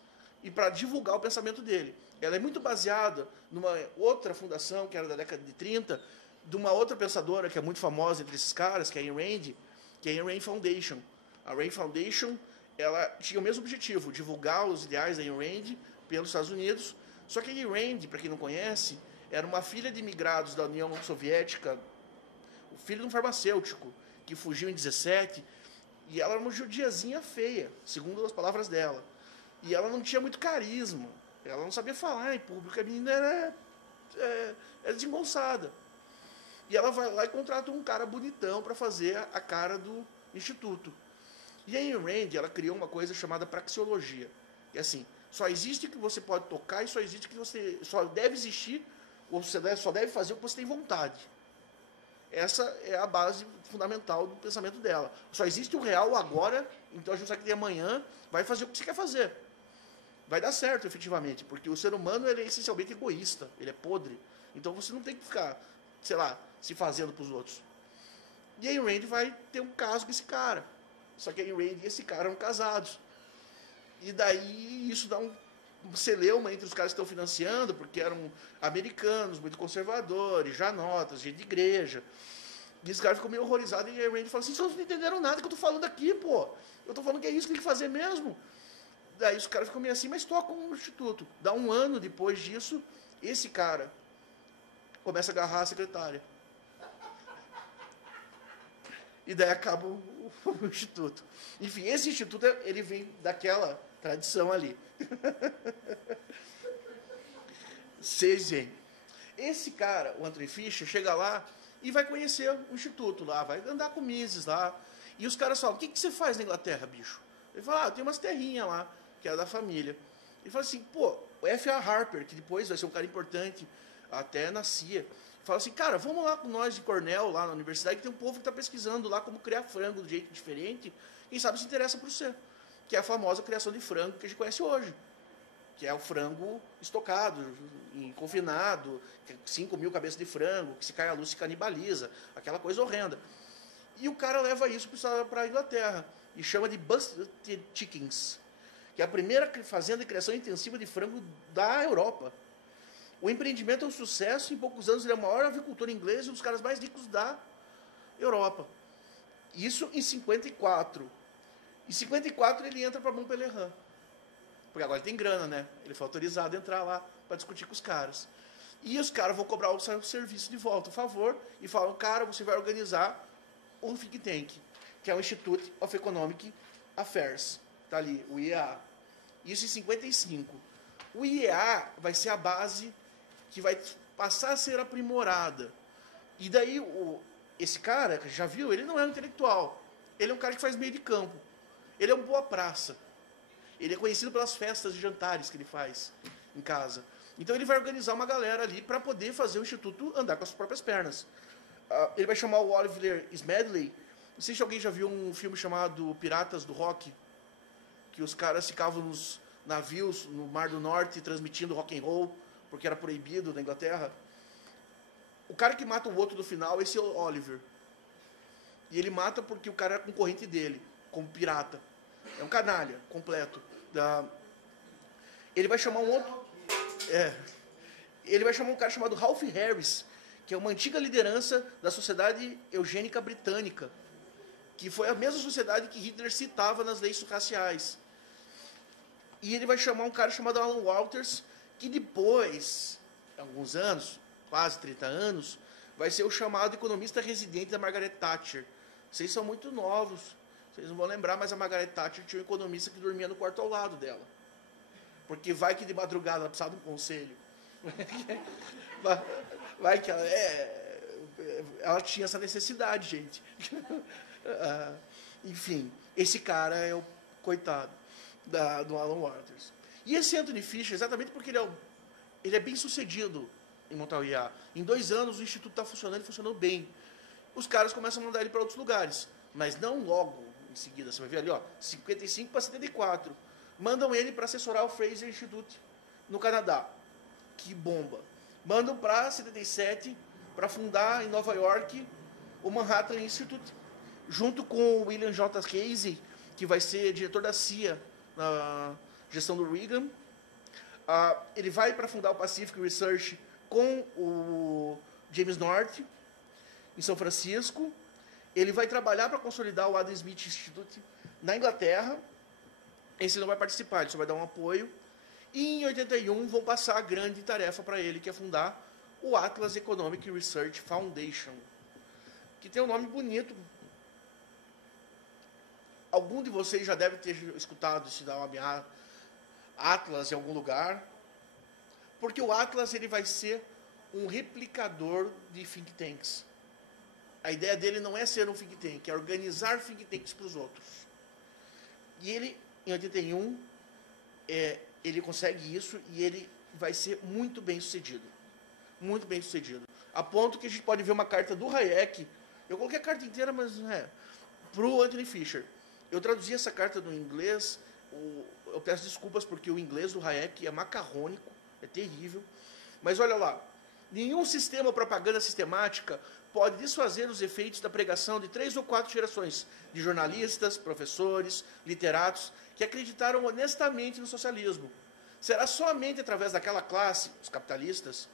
e para divulgar o pensamento dele. Ela é muito baseada numa outra fundação, que era da década de 30, de uma outra pensadora que é muito famosa entre esses caras, que é a Ayn Rand, que é a Ayn Rand Foundation. A Rand Foundation ela tinha o mesmo objetivo, divulgar os ideais da Ayn Rand pelos Estados Unidos. Só que a Ayn Rand, para quem não conhece, era uma filha de imigrados da União Soviética, o filho de um farmacêutico, que fugiu em 17, e ela era uma judiazinha feia, segundo as palavras dela. E ela não tinha muito carisma, ela não sabia falar em público, a menina era desengonçada. E ela vai lá e contrata um cara bonitão para fazer a cara do instituto. E a Ayn Rand, ela criou uma coisa chamada praxeologia. Que é assim, só existe o que você pode tocar e só existe o que você... Só deve existir, ou você só deve fazer o que você tem vontade. Essa é a base fundamental do pensamento dela. Só existe o real agora, então a gente sabe que de amanhã vai fazer o que você quer fazer. Vai dar certo, efetivamente, porque o ser humano ele é essencialmente egoísta, ele é podre. Então você não tem que ficar, sei lá, se fazendo para os outros. E a Ayn Rand vai ter um caso com esse cara. Só que a Ayn Rand e esse cara eram casados. E daí isso dá um celeuma entre os caras que estão financiando, porque eram americanos, muito conservadores, janotas, gente de igreja. E esse cara ficou meio horrorizado e a Ayn Rand falou assim, vocês não entenderam nada que eu estou falando aqui, pô. Eu estou falando que é isso que tem que fazer mesmo. Daí os caras ficam meio assim, mas tocam no instituto. Dá um ano depois disso, esse cara começa a agarrar a secretária. E daí acaba o instituto. Enfim, esse instituto ele vem daquela tradição ali. Vocês veem. Esse cara, o Anthony Fisher, chega lá e vai conhecer o instituto lá, vai andar com o Mises lá. E os caras falam, o que você faz na Inglaterra, bicho? Ele fala, tem umas terrinhas lá, que é da família. Ele fala assim, pô, o F.A. Harper, que depois vai ser um cara importante, até na CIA, fala assim, cara, vamos lá com nós de Cornell, lá na universidade, que tem um povo que está pesquisando lá como criar frango de jeito diferente, quem sabe se interessa por você. Que é a famosa criação de frango que a gente conhece hoje. Que é o frango estocado, confinado, 5 mil cabeças de frango, que se cai a luz se canibaliza, aquela coisa horrenda. E o cara leva isso para a Inglaterra e chama de Busted Chickens, que é a primeira fazenda de criação intensiva de frango da Europa. O empreendimento é um sucesso, em poucos anos ele é o maior avicultor inglês e um dos caras mais ricos da Europa. Isso em 54. Em 54 ele entra para Montpellier, porque agora ele tem grana, né? Ele foi autorizado a entrar lá para discutir com os caras. E os caras vão cobrar o seu serviço de volta, por favor, e falam, cara, você vai organizar um think tank, que é o Institute of Economic Affairs. Está ali, o IEA. Isso em 55. O IEA vai ser a base que vai passar a ser aprimorada. E daí, esse cara, já viu, ele não é um intelectual. Ele é um cara que faz meio de campo. Ele é um boa praça. Ele é conhecido pelas festas e jantares que ele faz em casa. Então ele vai organizar uma galera ali para poder fazer o Instituto andar com as próprias pernas. Ele vai chamar o Oliver Smedley. Não sei se alguém já viu um filme chamado Piratas do Rock, que os caras ficavam nos navios no Mar do Norte transmitindo rock and roll, porque era proibido na Inglaterra. O cara que mata o outro no final, esse é o Oliver. E ele mata porque o cara era concorrente dele, como pirata. É um canalha completo. Ele vai chamar um outro... Ele vai chamar um cara chamado Ralph Harris, que é uma antiga liderança da Sociedade Eugênica Britânica, que foi a mesma sociedade que Hitler citava nas leis raciais. E ele vai chamar um cara chamado Alan Walters, que depois, alguns anos, quase 30 anos, vai ser o chamado economista residente da Margaret Thatcher. Vocês são muito novos, vocês não vão lembrar, mas a Margaret Thatcher tinha um economista que dormia no quarto ao lado dela. Porque vai que de madrugada ela precisava de um conselho. Vai que ela tinha essa necessidade, gente. Enfim, esse cara é o coitado do Alan Walters. E esse Anthony Fisher, exatamente porque ele é bem sucedido em montar o IA. Em 2 anos o Instituto está funcionando e funcionou bem. Os caras começam a mandar ele para outros lugares, mas não logo em seguida. Você vai ver ali, ó, 55 para 74. Mandam ele para assessorar o Fraser Institute no Canadá. Que bomba. Mandam para 77 para fundar em Nova York o Manhattan Institute, junto com o William J. Casey, que vai ser diretor da CIA na gestão do Reagan. Ele vai para fundar o Pacific Research com o James North, em São Francisco. Ele vai trabalhar para consolidar o Adam Smith Institute na Inglaterra. Esse não vai participar, ele só vai dar um apoio. E em 81 vão passar a grande tarefa para ele, que é fundar o Atlas Economic Research Foundation, que tem um nome bonito. Algum de vocês já deve ter escutado esse nome Atlas em algum lugar, porque o Atlas ele vai ser um replicador de think tanks. A ideia dele não é ser um think tank, é organizar think tanks para os outros. E ele, em 81, ele consegue isso e ele vai ser muito bem sucedido. Muito bem sucedido. A ponto que a gente pode ver uma carta do Hayek. Eu coloquei a carta inteira, mas para o Anthony Fisher. Eu traduzi essa carta do inglês. Eu peço desculpas porque o inglês do Hayek é macarrônico, é terrível. Mas olha lá. Nenhum sistema ou propaganda sistemática pode desfazer os efeitos da pregação de 3 ou 4 gerações de jornalistas, professores, literatos, que acreditaram honestamente no socialismo. Será somente através daquela classe, os capitalistas,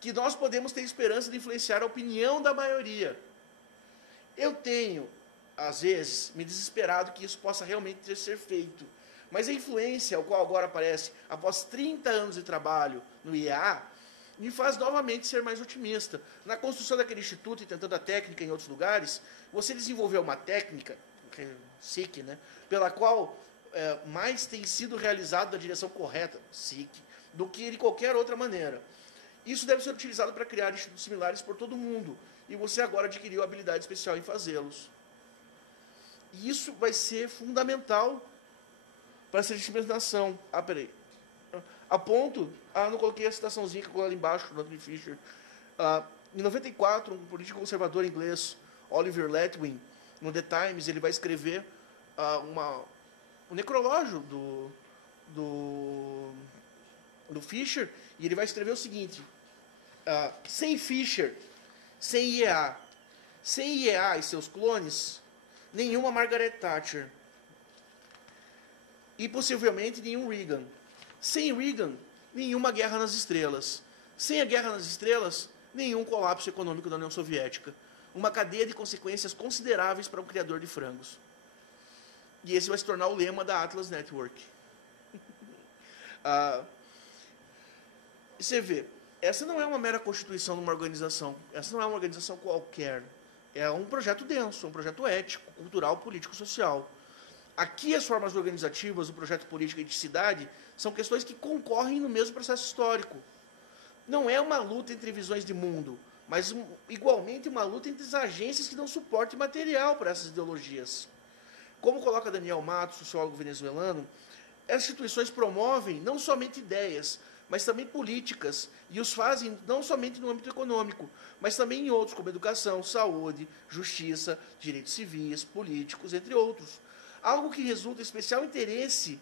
que nós podemos ter esperança de influenciar a opinião da maioria. Eu tenho, às vezes, me desesperado que isso possa realmente ser feito. Mas a influência, ao qual agora aparece, após 30 anos de trabalho no IEA, me faz novamente ser mais otimista. Na construção daquele instituto e tentando a técnica em outros lugares, você desenvolveu uma técnica, SIC, né, pela qual mais tem sido realizado da direção correta, SIC, do que de qualquer outra maneira. Isso deve ser utilizado para criar institutos similares por todo o mundo, e você agora adquiriu habilidade especial em fazê-los. E isso vai ser fundamental para essa disciplinação. Peraí. A ponto, não coloquei a citaçãozinha que eu coloquei ali embaixo, do Anthony Fisher. Em 94, um político conservador inglês, Oliver Letwin, no The Times, ele vai escrever um necrológio do Fisher, e ele vai escrever o seguinte: sem Fisher, sem IEA, sem IEA e seus clones, nenhuma Margaret Thatcher, e possivelmente nenhum Reagan. Sem Reagan, nenhuma guerra nas estrelas. Sem a guerra nas estrelas, nenhum colapso econômico da União Soviética. Uma cadeia de consequências consideráveis para um criador de frangos. E esse vai se tornar o lema da Atlas Network. Você vê, essa não é uma mera constituição de uma organização. Essa não é uma organização qualquer. É um projeto denso, um projeto ético, cultural, político, social. Aqui as formas organizativas, o projeto político e de cidade, são questões que concorrem no mesmo processo histórico. Não é uma luta entre visões de mundo, mas igualmente uma luta entre as agências que dão suporte material para essas ideologias. Como coloca Daniel Matos, sociólogo venezuelano, essas instituições promovem não somente ideias, mas também políticas, e os fazem não somente no âmbito econômico, mas também em outros, como educação, saúde, justiça, direitos civis, políticos, entre outros. Algo que resulta em especial interesse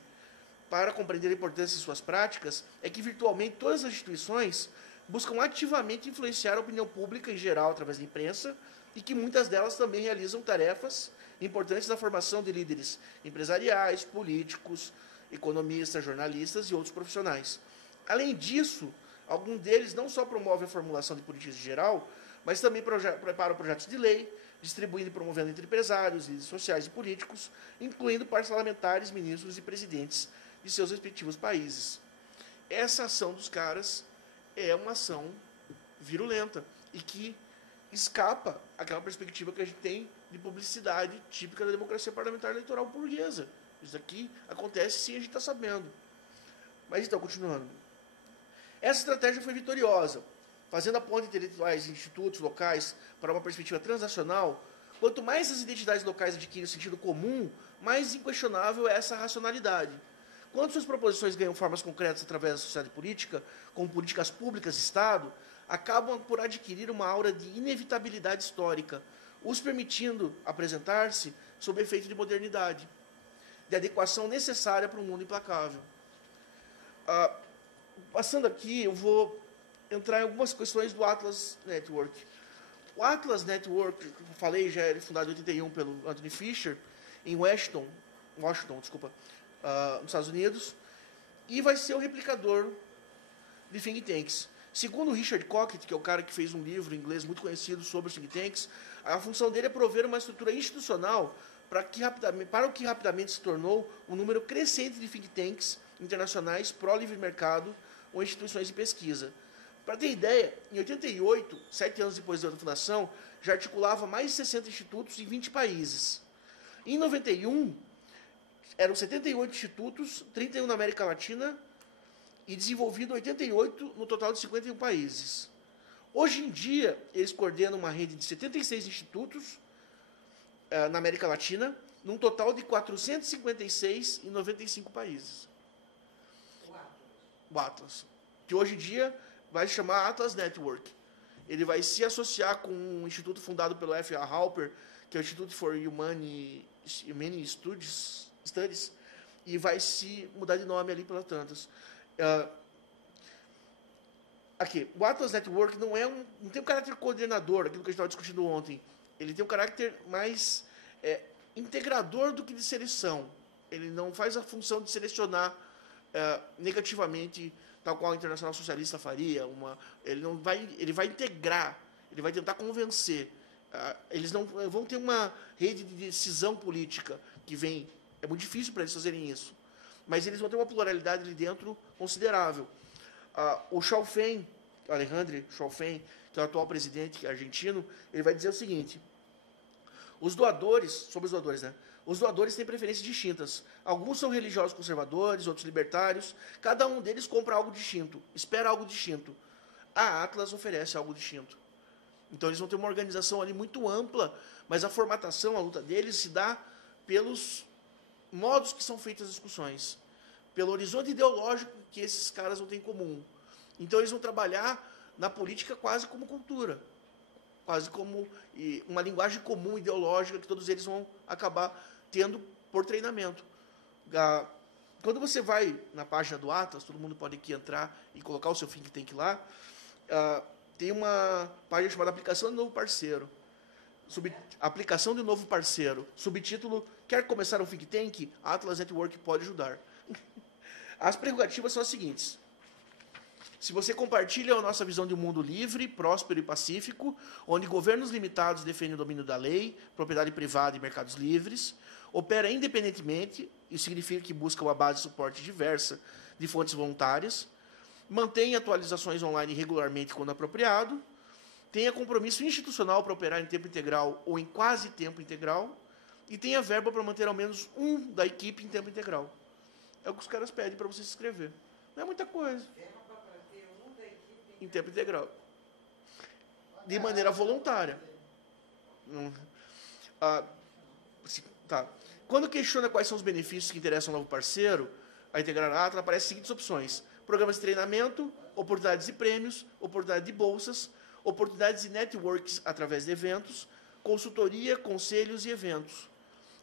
para compreender a importância de suas práticas é que, virtualmente, todas as instituições buscam ativamente influenciar a opinião pública em geral através da imprensa e que muitas delas também realizam tarefas importantes na formação de líderes empresariais, políticos, economistas, jornalistas e outros profissionais. Além disso, algum deles não só promove a formulação de políticas em geral, mas também prepara projetos de lei, distribuindo e promovendo entre empresários, líderes sociais e políticos, incluindo parlamentares, ministros e presidentes de seus respectivos países. Essa ação dos caras é uma ação virulenta e que escapa aquela perspectiva que a gente tem de publicidade típica da democracia parlamentar eleitoral burguesa. Isso aqui acontece sim, a gente está sabendo. Mas então, continuando. Essa estratégia foi vitoriosa, fazendo a ponte intelectuais e institutos locais para uma perspectiva transacional. Quanto mais as identidades locais adquirem o sentido comum, mais inquestionável é essa racionalidade. Quando suas proposições ganham formas concretas através da sociedade política, como políticas públicas de Estado, acabam por adquirir uma aura de inevitabilidade histórica, os permitindo apresentar-se sob efeito de modernidade, de adequação necessária para um mundo implacável. Passando aqui, eu vou entrar em algumas questões do Atlas Network. O Atlas Network, como eu falei, já é fundado em 81 pelo Anthony Fisher, em Washington, nos Estados Unidos, e vai ser o replicador de think tanks. Segundo o Richard Cockett, que é o cara que fez um livro em inglês muito conhecido sobre os think tanks, a função dele é prover uma estrutura institucional para o que rapidamente se tornou um número crescente de think tanks internacionais pró-livre mercado ou instituições de pesquisa. Para ter ideia, em 88, 7 anos depois da fundação, já articulava mais de 60 institutos em 20 países. Em 91, eram 78 institutos, 31 na América Latina e desenvolvido 88 no total de 51 países. Hoje em dia, eles coordenam uma rede de 76 institutos na América Latina, num total de 456 em 95 países. O Atlas, que hoje em dia vai se chamar Atlas Network. Ele vai se associar com um instituto fundado pelo F.A. Halper, que é o Institute for Humane Studies, e vai se mudar de nome ali pelas tantas. Aqui, o Atlas Network não tem um caráter coordenador, aquilo que a gente estava discutindo ontem. Ele tem um caráter mais integrador do que de seleção. Ele não faz a função de selecionar negativamente, tal qual a Internacional Socialista faria. Ele vai integrar, ele vai tentar convencer. Eles não vão ter uma rede de decisão política que vem. É muito difícil para eles fazerem isso. Mas eles vão ter uma pluralidade ali dentro considerável. O Chalfen, Alejandro Chalfen, que é o atual presidente argentino, ele vai dizer o seguinte: sobre os doadores, né? Os doadores têm preferências distintas. Alguns são religiosos conservadores, outros libertários. Cada um deles compra algo distinto, espera algo distinto. A Atlas oferece algo distinto. Então eles vão ter uma organização ali muito ampla, mas a formatação, a luta deles se dá pelos modos que são feitas as discussões, pelo horizonte ideológico que esses caras vão ter em comum. Então eles vão trabalhar na política quase como cultura, quase como uma linguagem comum ideológica que todos eles vão acabar tendo por treinamento. Quando você vai na página do Atlas, todo mundo pode aqui entrar e colocar o seu think tank lá, tem uma página chamada Aplicação de Novo Parceiro. Aplicação de Novo Parceiro. Subtítulo: Quer começar um think tank? Atlas Network pode ajudar. As prerrogativas são as seguintes: se você compartilha a nossa visão de um mundo livre, próspero e pacífico, onde governos limitados defendem o domínio da lei, propriedade privada e mercados livres, opera independentemente, isso significa que busca uma base de suporte diversa de fontes voluntárias, mantém atualizações online regularmente quando apropriado, tenha compromisso institucional para operar em tempo integral ou em quase tempo integral, e tenha verba para manter ao menos um da equipe em tempo integral. É o que os caras pedem para você se inscrever. Não é muita coisa. Em tempo integral. De maneira voluntária. Tá. Quando questiona quais são os benefícios que interessam ao novo parceiro a integrar a Atlas, aparecem as seguintes opções: programas de treinamento, oportunidades de prêmios, oportunidade de bolsas, oportunidades de networks através de eventos, consultoria, conselhos e eventos.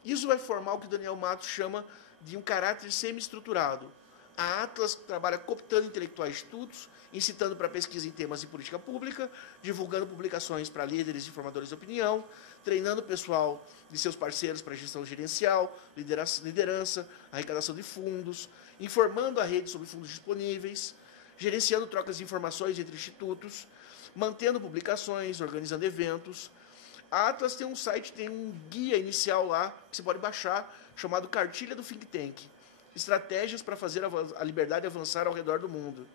Isso vai formar o que o Daniel Matos chama de um caráter semi-estruturado. A Atlas trabalha cooptando intelectuais de estudos, incitando para pesquisa em temas de política pública, divulgando publicações para líderes e formadores de opinião, treinando o pessoal de seus parceiros para gestão gerencial, liderança, arrecadação de fundos, informando a rede sobre fundos disponíveis, gerenciando trocas de informações entre institutos, mantendo publicações, organizando eventos. A Atlas tem um site, tem um guia inicial lá, que você pode baixar, chamado Cartilha do Think Tank. Estratégias para fazer a liberdade avançar ao redor do mundo.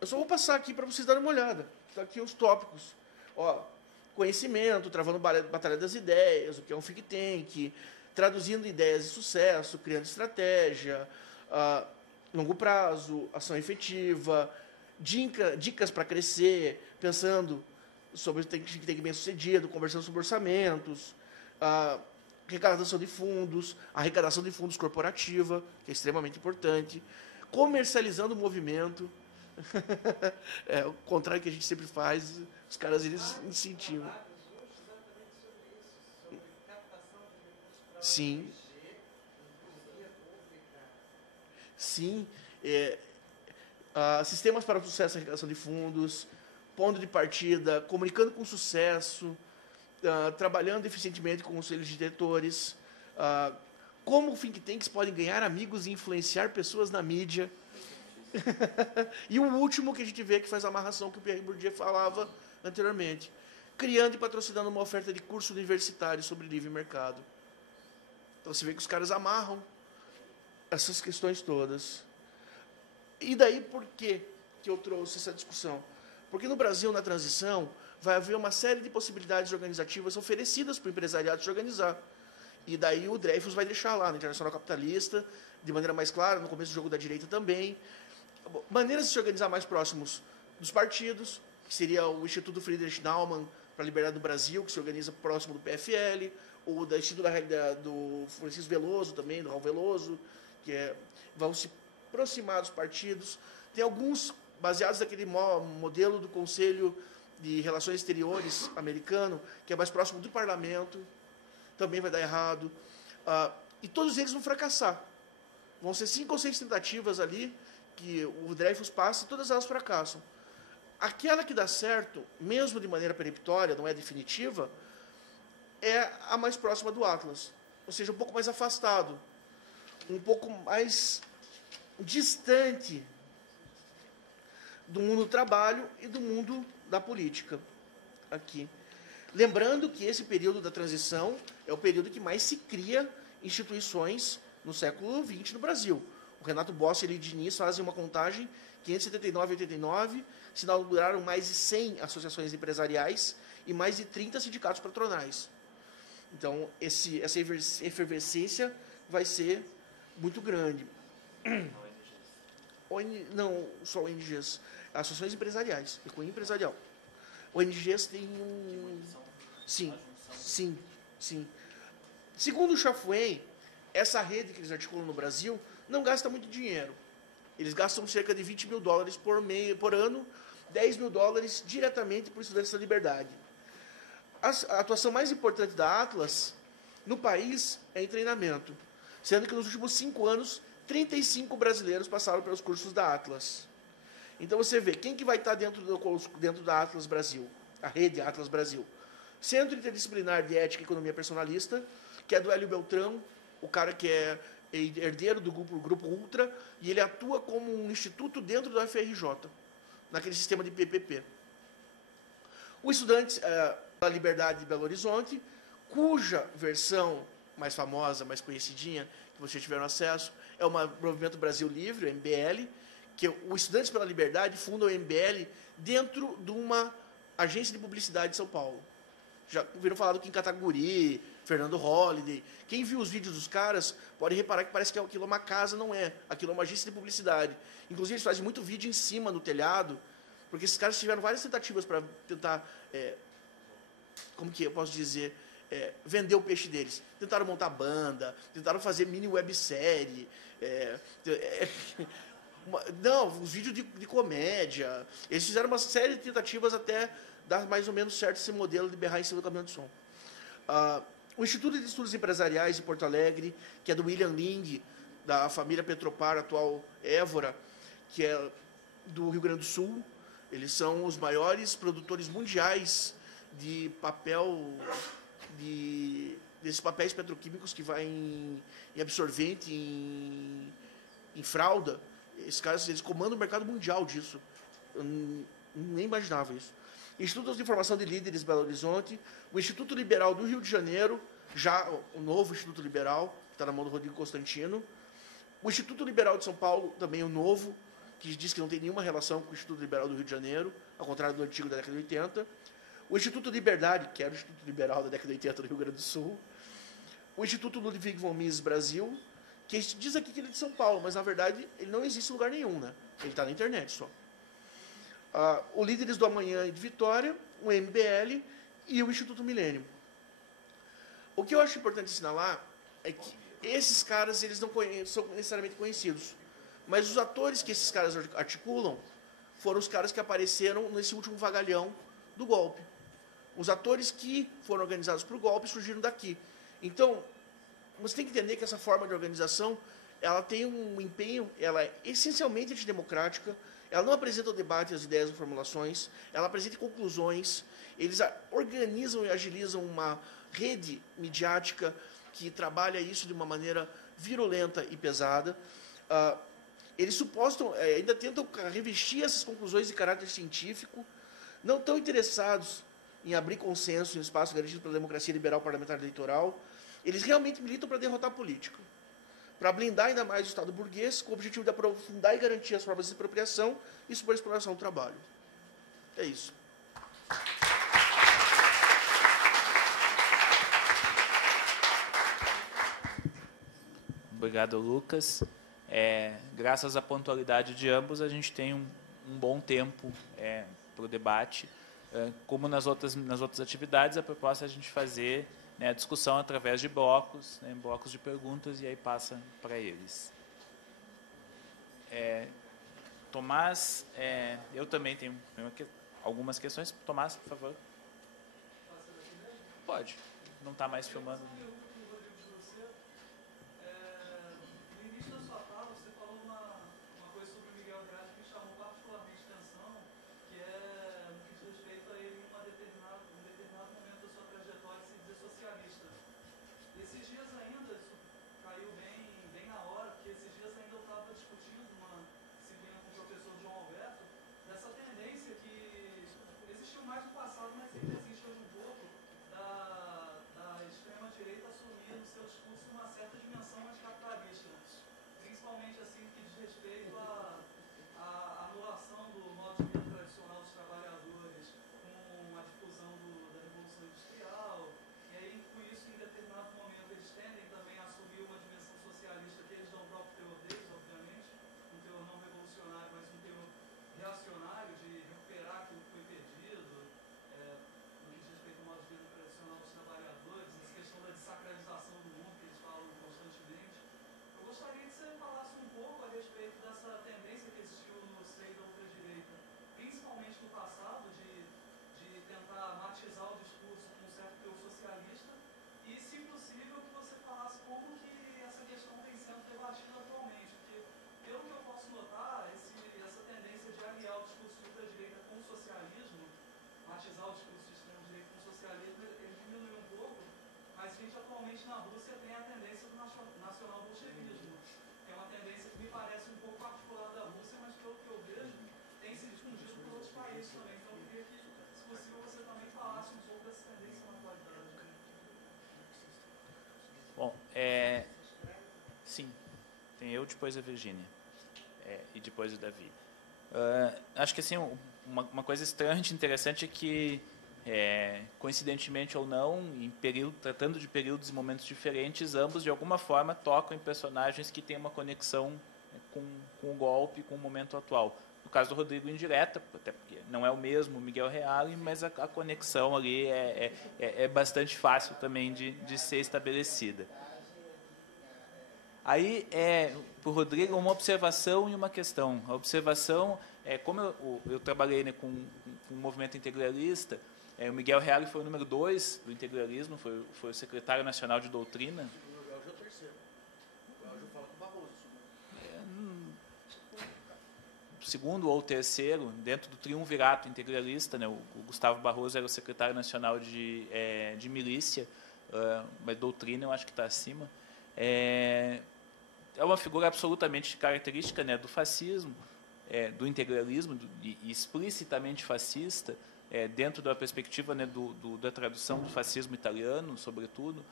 Eu só vou passar aqui para vocês darem uma olhada. Está aqui os tópicos. Ó, conhecimento, travando batalha das ideias, o que é um think tank, traduzindo ideias de sucesso, criando estratégia, longo prazo, ação efetiva, dicas para crescer, pensando sobre o think tank bem sucedido, conversando sobre orçamentos, arrecadação de fundos corporativa, que é extremamente importante, comercializando o movimento, o contrário que a gente sempre faz, os caras eles incentivam. Sim. Sim. Sistemas para o sucesso da arrecadação de fundos, ponto de partida, comunicando com sucesso, trabalhando eficientemente com conselhos de diretores, como think tanks podem ganhar amigos e influenciar pessoas na mídia. E o último que a gente vê que faz a amarração que o Pierre Bourdieu falava anteriormente, criando e patrocinando uma oferta de curso universitário sobre livre mercado. Então você vê que os caras amarram essas questões todas. E daí por que eu trouxe essa discussão? Porque no Brasil, na transição, vai haver uma série de possibilidades organizativas oferecidas para o empresariado se organizar. E daí o Dreyfus vai deixar lá, na Internacional Capitalista, de maneira mais clara, no começo do jogo da direita também, maneiras de se organizar mais próximos dos partidos, que seria o Instituto Friedrich Naumann para a Liberdade do Brasil, que se organiza próximo do PFL, ou do Instituto do Francisco Veloso também, do Raul Veloso, que vão se aproximar dos partidos. Tem alguns baseados naquele modelo do Conselho de Relações Exteriores americano, que é mais próximo do parlamento, também vai dar errado. E todos eles vão fracassar. Vão ser 5 ou 6 tentativas ali, que o Dreyfus passa, e todas elas fracassam. Aquela que dá certo, mesmo de maneira peremptória, não é definitiva, é a mais próxima do Atlas. Ou seja, um pouco mais afastado, um pouco mais distante do mundo do trabalho e do mundo da política. Aqui. Lembrando que esse período da transição é o período que mais se cria instituições no século XX no Brasil. O Renato Bossi e Diniz fazem uma contagem, 579 e 89, se inauguraram mais de 100 associações empresariais e mais de 30 sindicatos patronais. Então, essa efervescência vai ser muito grande. Não só ONGs, associações empresariais, e cunho empresarial. ONGs tem um... Sim. Segundo o Chafuen, essa rede que eles articulam no Brasil não gasta muito dinheiro. Eles gastam cerca de $20 mil por ano, $10 mil diretamente por estudantes da liberdade. A atuação mais importante da Atlas no país é em treinamento, sendo que nos últimos 5 anos, 35 brasileiros passaram pelos cursos da Atlas. Então você vê, quem que vai estar dentro da Atlas Brasil? A rede Atlas Brasil. Centro Interdisciplinar de Ética e Economia Personalista, que é do Hélio Beltrão, o cara que é herdeiro do grupo Ultra, e ele atua como um instituto dentro da UFRJ, naquele sistema de PPP. O Estudantes da Liberdade de Belo Horizonte, cuja versão mais famosa, mais conhecidinha, que vocês tiveram acesso, é o Movimento Brasil Livre, o MBL, que o Estudantes pela Liberdade funda o MBL dentro de uma agência de publicidade de São Paulo. Já ouviram falar do Kim Kataguiri, Fernando Holliday. Quem viu os vídeos dos caras pode reparar que parece que aquilo é uma casa, não é. Aquilo é uma agência de publicidade. Inclusive, eles fazem muito vídeo em cima, no telhado, porque esses caras tiveram várias tentativas para tentar, como que eu posso dizer, vender o peixe deles. Tentaram montar banda, tentaram fazer mini websérie, não, os vídeos de comédia. Eles fizeram uma série de tentativas até dar mais ou menos certo esse modelo de berrar em cima do caminhão de som. O Instituto de Estudos Empresariais de Porto Alegre, que é do William Ling, da família Petropar, atual Évora, que é do Rio Grande do Sul. Eles são os maiores produtores mundiais de papel, desses papéis petroquímicos que vai em absorvente, em fralda. Esses caras, eles comandam o mercado mundial disso. Nem imaginava isso. Instituto de Formação de Líderes Belo Horizonte, o Instituto Liberal do Rio de Janeiro, já o novo Instituto Liberal, que está na mão do Rodrigo Constantino, o Instituto Liberal de São Paulo, também o novo, que diz que não tem nenhuma relação com o Instituto Liberal do Rio de Janeiro, ao contrário do antigo da década de 80, o Instituto Liberdade, que era o Instituto Liberal da década de 80 do Rio Grande do Sul, o Instituto Ludwig von Mises Brasil, que diz aqui que ele é de São Paulo, mas, na verdade, ele não existe em lugar nenhum, né? Ele está na internet só. O Líderes do Amanhã de Vitória, o MBL e o Instituto Milênio. O que eu acho importante assinalar é que esses caras eles não são necessariamente conhecidos, mas os atores que esses caras articulam foram os caras que apareceram nesse último vagalhão do golpe. Os atores que foram organizados para o golpe surgiram daqui. Então, você tem que entender que essa forma de organização ela tem um empenho, ela é essencialmente antidemocrática, ela não apresenta o debate, as ideias e formulações, ela apresenta conclusões, eles organizam e agilizam uma rede midiática que trabalha isso de uma maneira virulenta e pesada. Eles supostam, ainda tentam revestir essas conclusões de caráter científico, não estão interessados em abrir consenso em um espaço garantido pela democracia liberal parlamentar eleitoral. Eles realmente militam para derrotar a política, para blindar ainda mais o Estado burguês, com o objetivo de aprofundar e garantir as formas de expropriação e superexploração do trabalho. É isso. Obrigado, Lucas. Graças à pontualidade de ambos, a gente tem um bom tempo para o debate. Como nas outras atividades, a proposta é a gente fazer a discussão através de blocos, blocos de perguntas, e aí passa para eles. Tomás, eu também tenho algumas questões. Tomás, por favor. Pode. Não está mais filmando. Bom, sim, tem eu, depois a Virgínia, e depois o Davi. Acho que assim, uma coisa extremamente interessante é que, coincidentemente ou não, tratando de períodos e momentos diferentes, ambos de alguma forma tocam em personagens que têm uma conexão com o golpe, com o momento atual. No caso do Rodrigo, indireta, até porque não é o mesmo Miguel Reale, mas a conexão ali é bastante fácil também de ser estabelecida. Aí, para o Rodrigo, uma observação e uma questão. A observação como eu trabalhei com o movimento integralista, o Miguel Reale foi o número 2 do integralismo, foi o secretário nacional de doutrina. O Elgio é o terceiro. O Elgio fala com o Barroso. Segundo ou terceiro, dentro do triunvirato integralista, né, o Gustavo Barroso era o secretário nacional de milícia, mas doutrina eu acho que está acima. É uma figura absolutamente característica, né, do fascismo. do integralismo, explicitamente fascista, dentro da perspectiva, né, da tradução do fascismo italiano, sobretudo.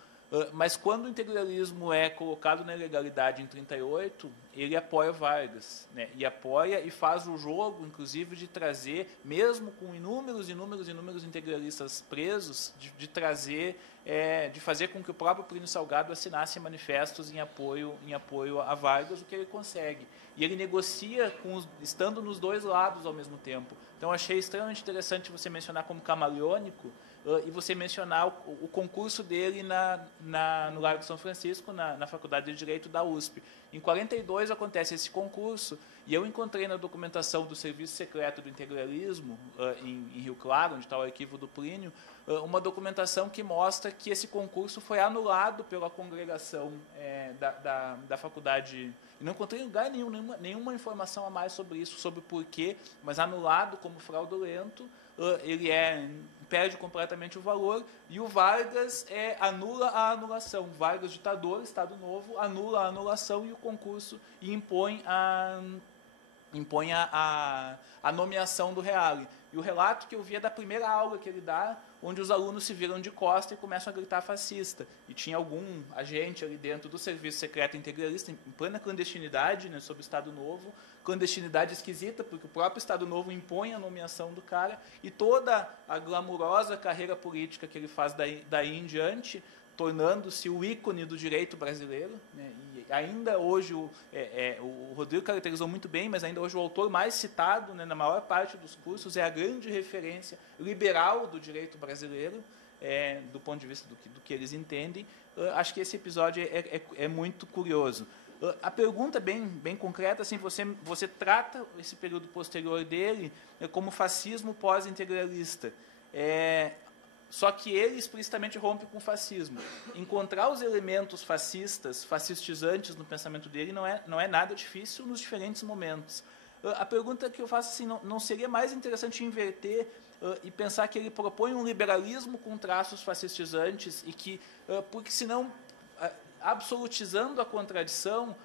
Mas quando o integralismo é colocado na ilegalidade em 38, ele apoia Vargas, né? E apoia e faz o jogo, inclusive, de trazer, mesmo com inúmeros integralistas presos, de trazer, de fazer com que o próprio Plínio Salgado assinasse manifestos em apoio a Vargas, o que ele consegue. E ele negocia estando nos dois lados ao mesmo tempo. Então, achei extremamente interessante você mencionar como camaleônico, e você mencionar o concurso dele no Largo São Francisco, na Faculdade de Direito da USP. Em 42 acontece esse concurso, e eu encontrei na documentação do Serviço Secreto do Integralismo, em Rio Claro, onde está o arquivo do Plínio, uma documentação que mostra que esse concurso foi anulado pela congregação da faculdade. Não encontrei em lugar nenhuma informação a mais sobre isso, sobre o porquê, mas anulado como fraudulento. Ele perde completamente o valor, e o Vargas anula a anulação. Vargas, ditador, Estado Novo, anula a anulação e o concurso, e impõe a nomeação do Reale. E o relato que eu vi é da primeira aula que ele dá, onde os alunos se viram de costa e começam a gritar fascista. E tinha algum agente ali dentro do Serviço Secreto Integralista, em plena clandestinidade, né, sob o Estado Novo, clandestinidade esquisita, porque o próprio Estado Novo impõe a nomeação do cara, e toda a glamurosa carreira política que ele faz daí em diante, tornando-se o ícone do direito brasileiro, né? E ainda hoje, o Rodrigo caracterizou muito bem, mas ainda hoje o autor mais citado, né, na maior parte dos cursos, é a grande referência liberal do direito brasileiro, do ponto de vista do que eles entendem. Acho que esse episódio é muito curioso. A pergunta bem concreta, assim, você trata esse período posterior dele como fascismo pós-integralista. Só que ele explicitamente rompe com o fascismo. Encontrar os elementos fascistizantes no pensamento dele não é nada difícil nos diferentes momentos. A pergunta que eu faço, assim, não seria mais interessante inverter e pensar que ele propõe um liberalismo com traços fascistizantes, e que, porque senão, absolutizando a contradição,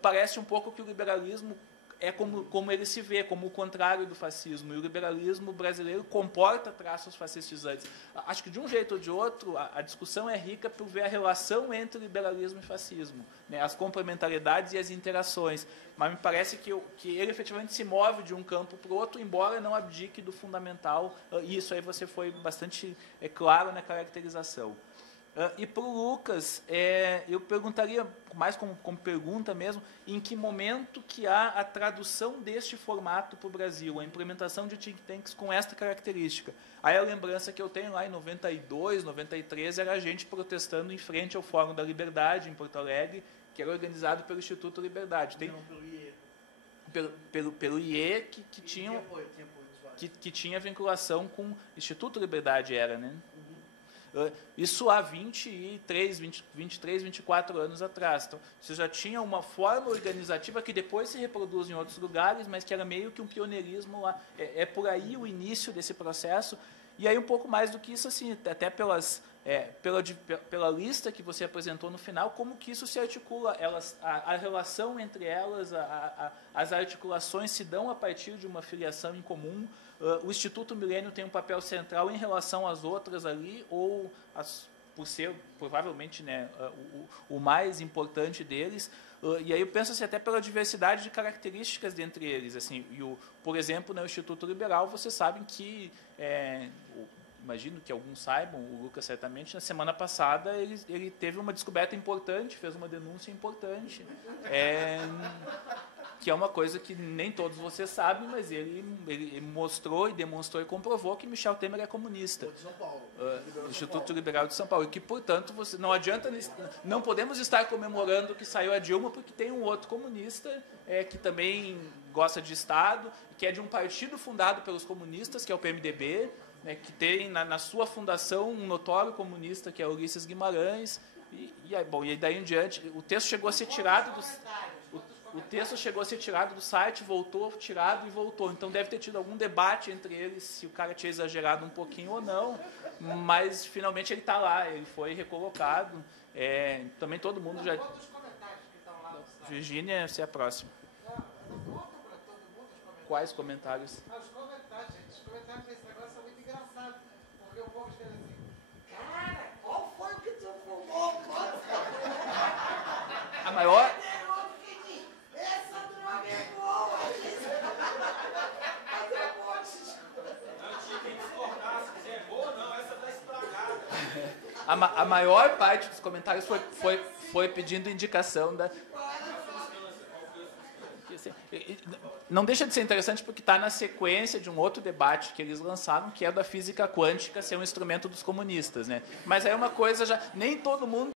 parece um pouco que o liberalismo é como ele se vê, como o contrário do fascismo. E o liberalismo brasileiro comporta traços fascistizantes. Acho que, de um jeito ou de outro, a discussão é rica por ver a relação entre liberalismo e fascismo, né, as complementariedades e as interações. Mas me parece que ele efetivamente se move de um campo para o outro, embora não abdique do fundamental. E isso aí você foi bastante claro na caracterização. E para o Lucas, eu perguntaria, mais como pergunta mesmo, em que momento que há a tradução deste formato para o Brasil, a implementação de think tanks com esta característica. Aí a lembrança que eu tenho lá em 92, 93, era a gente protestando em frente ao Fórum da Liberdade, em Porto Alegre, que era organizado pelo Instituto Liberdade. Não, pelo IE. Pelo IE, que tinha vinculação com o Instituto Liberdade, né? Isso há 23, 24 anos atrás. Então, você já tinha uma forma organizativa que depois se reproduz em outros lugares, mas que era meio que um pioneirismo lá. Por aí o início desse processo. E aí, um pouco mais do que isso, assim, até pela lista que você apresentou no final, como que isso se articula, a relação entre elas, as articulações se dão a partir de uma filiação em comum. O Instituto Milênio tem um papel central em relação às outras ali, ou por ser provavelmente, né, o mais importante deles. E aí eu penso assim, até pela diversidade de características dentre eles. Assim, por exemplo, no Instituto Liberal, vocês sabem que, imagino que alguns saibam, o Lucas certamente, na semana passada ele teve uma descoberta importante, fez uma denúncia importante, que é uma coisa que nem todos vocês sabem, mas ele mostrou e demonstrou e comprovou que Michel Temer é comunista. De São Paulo. Instituto Liberal de São Paulo. E que, portanto, não adianta, não podemos estar comemorando que saiu a Dilma, porque tem um outro comunista que também gosta de Estado, que é de um partido fundado pelos comunistas, que é o PMDB, né, que tem na sua fundação um notório comunista, que é Ulisses Guimarães. E daí em diante, o texto chegou a ser tirado do site, voltou, tirado e voltou. Então deve ter tido algum debate entre eles se o cara tinha exagerado um pouquinho ou não, mas finalmente ele está lá, ele foi recolocado. Também todo mundo já... Quantos comentários que estão lá no site? Virgínia, você é a próxima. Conta para todo mundo os comentários. Quais comentários? Os comentários, gente. Os comentários desse negócio são muito engraçados. Porque o povo escreve assim: cara, qual foi o que tu fumou? A maior... Essa droga é boa! Mas é boa. Não tinha quem discordasse, se é boa ou não, essa tá estragada. A maior parte dos comentários foi pedindo indicação da... Não deixa de ser interessante porque está na sequência de um outro debate que eles lançaram, que é da física quântica ser um instrumento dos comunistas, né? Mas aí é uma coisa já... Nem todo mundo